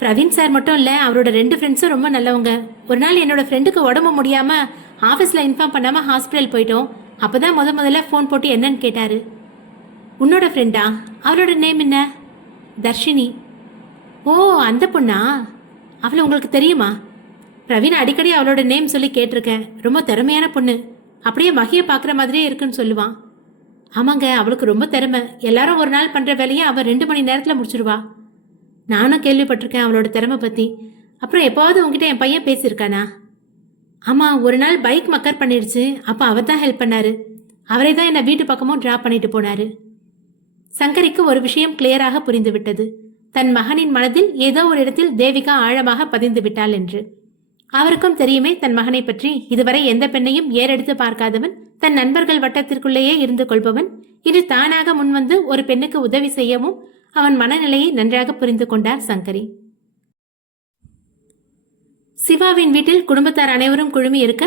பிரவீன் சார் மட்டும் இல்லை, அவரோட 2 ஃப்ரெண்ட்ஸும் ரொம்ப நல்லவங்க. ஒரு நாள் என்னோட ஃப்ரெண்டுக்கு உடம்பு முடியாமல் ஆஃபீஸில் இன்ஃபார்ம் பண்ணாமல் ஹாஸ்பிட்டல் போயிட்டோம். அப்போ தான் முதல்ல ஃபோன் போட்டு என்னன்னு கேட்டார். உன்னோட ஃப்ரெண்டா? அவளோட நேம் என்ன? தர்ஷினி. ஓ அந்த பொண்ணா? அவளை உங்களுக்கு தெரியுமா? பிரவீன் அடிக்கடி அவளோட நேம் சொல்லி கேட்டிருக்கேன். ரொம்ப திறமையான பொண்ணு, அப்படியே மகியை பார்க்குற மாதிரியே இருக்குன்னு சொல்லுவான். ஆமாங்க, அவளுக்கு ரொம்ப திறமை. எல்லாரும் ஒரு நாள் பண்ணுற வேலையை அவள் 2 மணி நேரத்தில் முடிச்சிடுவா. நானும் கேள்விப்பட்டிருக்கேன் அவளோட திறமை பற்றி. அப்புறம் எப்போவாவது உங்ககிட்ட என் பையன் பேசியிருக்கானா? ஆமாம், ஒரு நாள் பைக் மக்கர் பண்ணிடுச்சு. அப்போ அவர் தான் ஹெல்ப் பண்ணாரு. அவரை தான் என்னை வீட்டு பக்கமும் ட்ராப் பண்ணிட்டு போனாரு. சங்கரிக்கு ஒரு விஷயம் கிளியராக புரிந்துவிட்டது. தன் மகனின் மனதில் ஏதோ ஒரு இடத்தில் தேவிகா ஆழமாக பதிந்து விட்டாள் என்று. அவருக்கும் தெரியுமே தன் மகனை பற்றி. இதுவரை எந்த பெண்ணையும் ஏறெடுத்து பார்க்காதவன், தன் நண்பர்கள் வட்டத்திற்குள்ளேயே இருந்து கொள்பவன், இது தானாக முன்வந்து ஒரு பெண்ணுக்கு உதவி செய்யவும் அவன் மனநிலையை நன்றாக புரிந்து கொண்டார் சங்கரி. சிவாவின் வீட்டில் குடும்பத்தார் அனைவரும் குழுமி இருக்க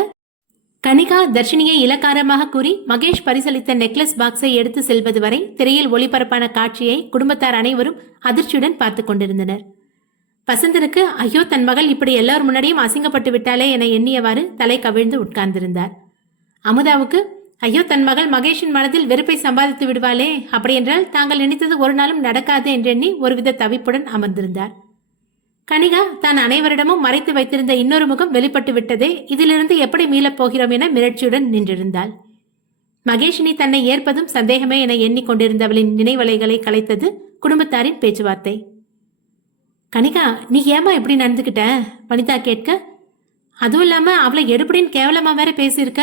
கனிகா தர்ஷினியை இலக்காரமாக கூறி மகேஷ் பரிசளித்த நெக்லஸ் பாக்ஸை எடுத்து செல்வது வரை திரையில் ஒளிபரப்பான காட்சியை குடும்பத்தார் அனைவரும் அதிர்ச்சியுடன் பார்த்து கொண்டிருந்தனர். வசந்தனுக்கு ஐயோ, தன் மகள் இப்படி எல்லார் முன்னாடியும் அசிங்கப்பட்டு விட்டாளே என எண்ணியவாறு தலை கவிழ்ந்து உட்கார்ந்திருந்தார். அமுதாவுக்கு ஐயோ, தன் மகள் மகேஷின் மனதில் வெறுப்பை சம்பாதித்து விடுவாளே, அப்படியென்றால் தாங்கள் நினைத்தது ஒரு நாளும் நடக்காது என்றெண்ணி ஒருவித தவிப்புடன் அமர்ந்திருந்தார். கனிகா தான் அனைவரிடமும் மறைத்து வைத்திருந்த இன்னொரு முகம் வெளிப்பட்டு விட்டதே, இதிலிருந்து எப்படி மீளப் போகிறோம் என மிரட்சியுடன் நின்றிருந்தாள். மகேஷினி தன்னை ஏற்பதும் சந்தேகமே என எண்ணிக்கொண்டிருந்தவளின் நினைவலைகளை கலைத்தது குடும்பத்தாரின் பேச்சுவார்த்தை. கனிகா, நீ ஏமா இப்படி நடந்துக்கிட்ட? வனிதா கேட்க. அதுவும் இல்லாம அவளை எடுப்படின்னு கேவலமா வேற பேசியிருக்க,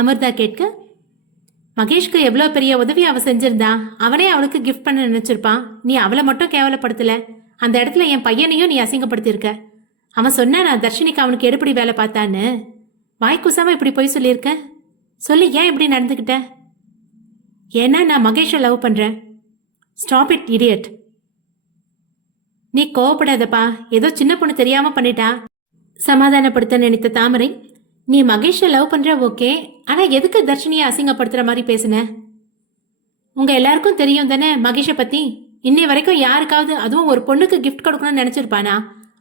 அமிர்தா கேட்க. மகேஷ்க்கு எவ்வளோ பெரிய உதவி அவ செஞ்சிருந்தா, அவனே அவளுக்கு கிஃப்ட் பண்ண நினைச்சிருப்பான். நீ அவளை மட்டும் கேவலப்படுத்தல, அந்த இடத்துல என் பையனையும் நீ அசிங்கப்படுத்தியிருக்க. அவன் சொன்னா நான் தர்ஷினிக்கு அவனுக்கு எடுப்படி வேலை பார்த்தான்னு. வாய்க்குசாம இப்படி போய் சொல்லியிருக்க. சொல்லி ஏன் இப்படி நடந்துக்கிட்ட? ஏன்னா நான் மகேஷை லவ் பண்றேன். Stop it idiot. நீ கோவப்படாதப்பா, ஏதோ சின்ன பொண்ணு தெரியாம பண்ணிட்டா. சமாதானப்படுத்த நினைத்த தாமரை, நீ மகேஷை லவ் பண்ற ஓகே, ஆனா எதுக்கு தர்ஷினியை அசிங்கப்படுத்துற மாதிரி பேசுன? உங்க எல்லாருக்கும் தெரியும் தானே மகேஷை பத்தி. இன்னை வரைக்கும் யாருக்காவது, அதுவும் ஒரு பொண்ணுக்கு கிஃப்ட் கொடுக்கணும்னு நினைச்சிருப்பானா?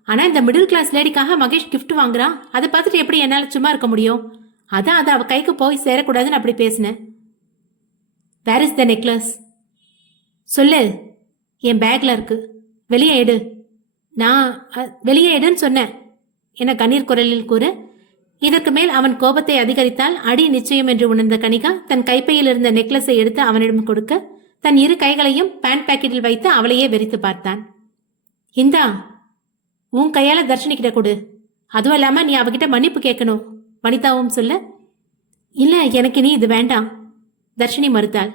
ஆனா இந்த மிடில் கிளாஸ் லேடிக்காக மகேஷ் கிஃப்ட் வாங்குறான். அதை பார்த்துட்டு எப்படி என்னால சும்மா இருக்க முடியும்? அதான் அது அவ கைக்கு போய் சேரக்கூடாதுன்னு அப்படி பேசினேன். Where is the necklace? சொல்லு. என் பேக்ல இருக்கு, வெளியே எடு. நான் வெளியே எடுன்னு சொன்னேன் என கண்ணீர் குரலில் கூற, இதற்கு மேல் அவன் கோபத்தை அதிகரித்தால் அடி நிச்சயம் என்று உணர்ந்த கனிகா தன் கைப்பையில் இருந்த நெக்லஸை எடுத்து அவனிடம் கொடுக்க, தன் இரு கைகளையும் பேண்ட் பாக்கெட்டில் வைத்து அவளையே வெறித்து பார்த்தான். இந்தா, உன் கையால தர்ஷினிக்கிட்ட கொடு. அதுவும் இல்லாம நீ அவகிட்ட மன்னிப்பு கேட்கணும். வனிதாவும் சொல்ல, இல்ல எனக்கு நீ இது வேண்டாம். தர்ஷினி மறுத்தாள்.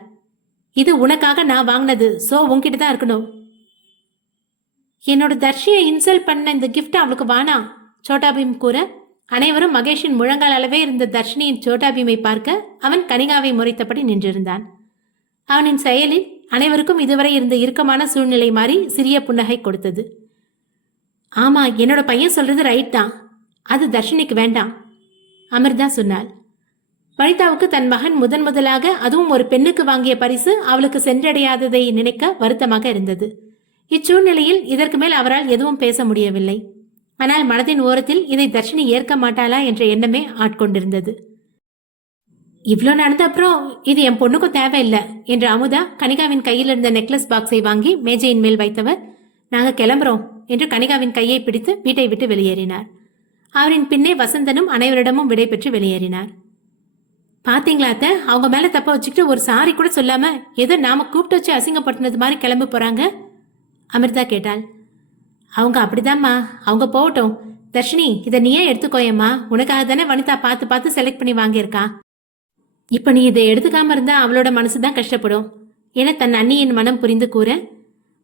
இது உனக்காக நான் வாங்கினது, சோ உன்கிட்ட தான் இருக்கணும். என்னோட தர்ஷியை இன்சல்ட் பண்ண இந்த கிஃப்ட் அவளுக்கு வானா, சோட்டாபீம் கூற, அனைவரும் மகேஷின் முழங்கால் அளவே இருந்த தர்ஷினியின் சோட்டாபீமை பார்க்க அவன் கனிகாவை முறைத்தபடி நின்றிருந்தான். அவனின் செயலில் அனைவருக்கும் இதுவரை இருந்த இறுக்கமான சூழ்நிலை மாறி சிறிய புன்னகை கொடுத்தது. ஆமா, என்னோட பையன் சொல்றது ரைட் தான். அது தர்ஷினிக்கு வேண்டாம், அமிர்தா சொன்னாள். வனிதாவுக்கு தன் மகன் முதலாக அதுவும் ஒரு பெண்ணுக்கு வாங்கிய பரிசு அவளுக்கு சென்றடையாததை நினைக்க வருத்தமாக இருந்தது. இச்சூழ்நிலையில் இதற்கு மேல் அவரால் எதுவும் பேச முடியவில்லை. ஆனால் மனதின் ஓரத்தில் இதை தர்ஷினி ஏற்க மாட்டாளா என்ற எண்ணமே ஆட்கொண்டிருந்தது. இவ்வளோ நடந்த அப்புறம் இது என் பொண்ணுக்கும் தேவையில்லை என்று அமுதா கனிகாவின் கையில் இருந்த நெக்லஸ் பாக்ஸை வாங்கி மேஜையின் மேல் வைத்தவர், நாங்க கிளம்புறோம் என்று கனிகாவின் கையை பிடித்து வீட்டை விட்டு வெளியேறினார். அவரின் பின்னே வசந்தனும் அனைவரிடமும் விடை பெற்று வெளியேறினார். பாத்தீங்களா அத்தை, அவங்க மேல தப்ப வச்சுக்கிட்டு ஒரு சாரி கூட சொல்லாம ஏதோ நாம கூப்பிட்டு வச்சு அசிங்கப்பட்டுனது மாதிரி கிளம்பி போறாங்க, அமிர்தா கேட்டாள். அவங்க அப்படிதாம்மா, அவங்க போகட்டும். தர்ஷினி, இதை நீயே எடுத்துக்கோயம்மா, உனக்காக தானே வனிதா பார்த்து பார்த்து செலக்ட் பண்ணி வாங்கியிருக்கா. இப்ப நீ இதை எடுத்துக்காம இருந்தா அவளோட மனசுதான் கஷ்டப்படும் என தன் அண்ணியின் மனம் புரிந்து கூற,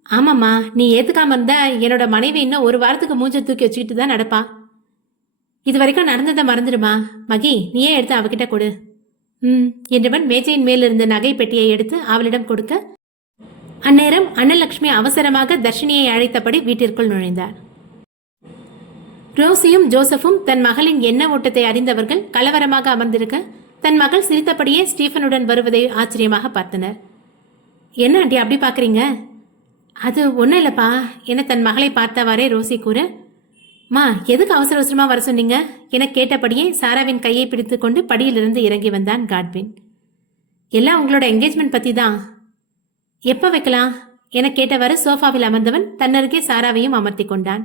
ஆமாம்மா, நீ ஏத்துக்காம இருந்தா என்னோட மனைவி இன்னும் ஒரு வாரத்துக்கு மூஞ்ச தூக்கி வச்சுக்கிட்டு தான் நடப்பா. இது வரைக்கும் நடந்ததை மறந்துடுமா. மகி, நீயே எடுத்து அவகிட்ட கொடு. என்றவன் மேஜையின் மேல் இருந்த நகை பெட்டியை எடுத்து அவளிடம் கொடுக்க, அந்நேரம் அன்னலட்சுமி அவசரமாக தர்ஷினியை அழைத்தபடி வீட்டிற்குள் நுழைந்தார். ரோசியும் ஜோசப்பும் தன் மகளின் எண்ண ஓட்டத்தை அறிந்தவர்கள் கலவரமாக அமர்ந்திருக்க, தன் மகள் சிரித்தபடியே ஸ்டீஃபனுடன் வருவதை ஆச்சரியமாக பார்த்தனர். என்ன ஆண்டி அப்படி பாக்குறீங்க? அது ஒன்றும் இல்லப்பா என தன் மகளை பார்த்தவாறே ரோசி கூற, மா எதுக்கு அவசர அவசரமா வர சொன்னீங்க என கேட்டபடியே சாராவின் கையை பிடித்து கொண்டு படியிலிருந்து இறங்கி வந்தான் காட்வின். எல்லாம் உங்களோட என்கேஜ்மெண்ட் பத்தி தான். எப்ப வைக்கலாம் என கேட்டவாறு சோஃபாவில் அமர்ந்தவன் தன்னருகே சாராவையும் அமர்த்தி கொண்டான்.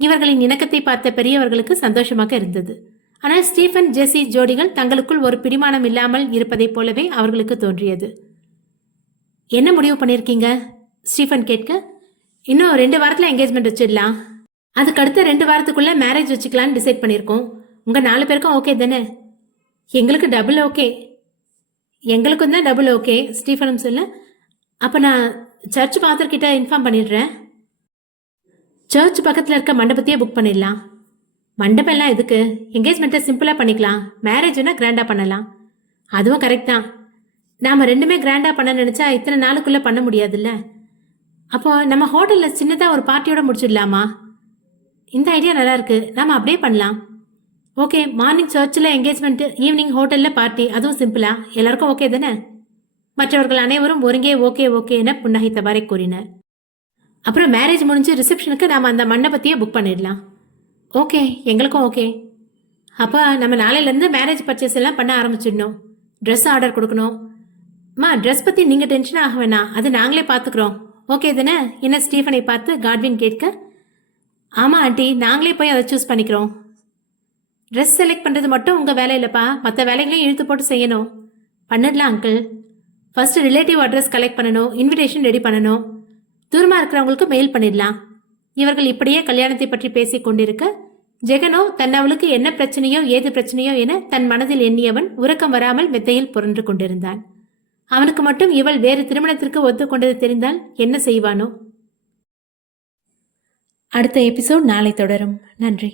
இவர்களின் இணக்கத்தை பார்த்த பெரியவர்களுக்கு சந்தோஷமாக இருந்தது. ஆனால் ஸ்டீஃபன் ஜெசி ஜோடிகள் தங்களுக்குள் ஒரு பிடிமானம் இல்லாமல் இருப்பதைப் போலவே அவர்களுக்கு தோன்றியது. என்ன முடிவு பண்ணிருக்கீங்க? ஸ்டீஃபன் கேட்க, இன்னும் 2 வாரத்துல என்கேஜ்மெண்ட் வச்சிடலாம். அதுக்கு அடுத்த 2 வாரத்துக்குள்ள மேரேஜ் வச்சுக்கலான்னு டிசைட் பண்ணியிருக்கோம். உங்க 4 பேருக்கும் ஓகே தானே? எங்களுக்கு டபுள் ஓகே. எங்களுக்கும் தான் டபுள் ஓகே, ஸ்டீஃபனும் சொல்ல. அப்ப நான் சர்ச் ஃபாதர் கிட்ட இன்ஃபார்ம் பண்ணிடுறேன். சர்ச் பக்கத்தில் இருக்க மண்டபத்தையே புக் பண்ணிடலாம். மண்டபம் எல்லாம் எதுக்கு? என்கேஜ்மெண்ட்டை சிம்பிளா பண்ணிக்கலாம், மேரேஜ்னா கிராண்டா பண்ணலாம். அதுவும் கரெக்ட் தான். நாம 2மே கிராண்டா பண்ண நினைச்சா இத்தனை நாளுக்குள்ள பண்ண முடியாதுல்ல. அப்போ நம்ம ஹோட்டல்ல சின்னதா ஒரு பார்ட்டியோட முடிச்சிடலாமா? இந்த ஐடியா நல்லா இருக்கு, நாம அப்படியே பண்ணலாம். ஓகே, மார்னிங் சர்ச்சில் என்கேஜ்மெண்ட், ஈவினிங் ஹோட்டல்ல பார்ட்டி, அதுவும் சிம்பிளா. எல்லாருக்கும் ஓகே தானே? மற்றவர்கள் அனைவரும் ஒருங்கே ஓகே ஓகே என புன்னகைத்தவாறே கூறினர். அப்புறம் மேரேஜ் முடிஞ்சு ரிசப்ஷனுக்கு நாம அந்த மண்டபத்தையே புக் பண்ணிடலாம். ஓகே, எங்களுக்கும் ஓகே. அப்போ நம்ம நாளையிலேருந்து மேரேஜ் பர்ச்சேஸ் எல்லாம் பண்ண ஆரம்பிச்சிடணும். ட்ரெஸ் ஆர்டர் கொடுக்கணும். ட்ரெஸ் பற்றி நீங்கள் டென்ஷன் ஆக வேணாம், அது நாங்களே பார்த்துக்குறோம். ஓகே தானே என்ன ஸ்டீஃபனை பார்த்து காட்வின் கேட்க, ஆமாம் ஆண்டி, நாங்களே போய் அதை சூஸ் பண்ணிக்கிறோம். ட்ரெஸ் செலக்ட் பண்ணுறது மட்டும் உங்கள் வேலை இல்லைப்பா, மற்ற வேலைகளையும் இழுத்து போட்டு செய்யணும். பண்ணிடலாம் uncle. First relative address collect பண்ணணும், இன்விடேஷன் ரெடி பண்ணணும். தூரமாக இருக்கிறவங்களுக்கு மெயில் பண்ணிடலாம். இவர்கள் இப்படியே கல்யாணத்தை பற்றி பேசிக் கொண்டிருக்க, ஜெகனோ தன்னவளுக்கு என்ன பிரச்சனையோ ஏது பிரச்சனையோ என தன் மனதில் எண்ணியவன் உறக்கம் வராமல் மெத்தையில் புரண்டு கொண்டிருந்தான். அவனுக்கு மட்டும் இவள் வேறு திருமணத்திற்கு ஒத்துக்கொண்டது தெரிந்தால் என்ன செய்வானோ? அடுத்த எபிசோட் நாளை தொடரும். நன்றி.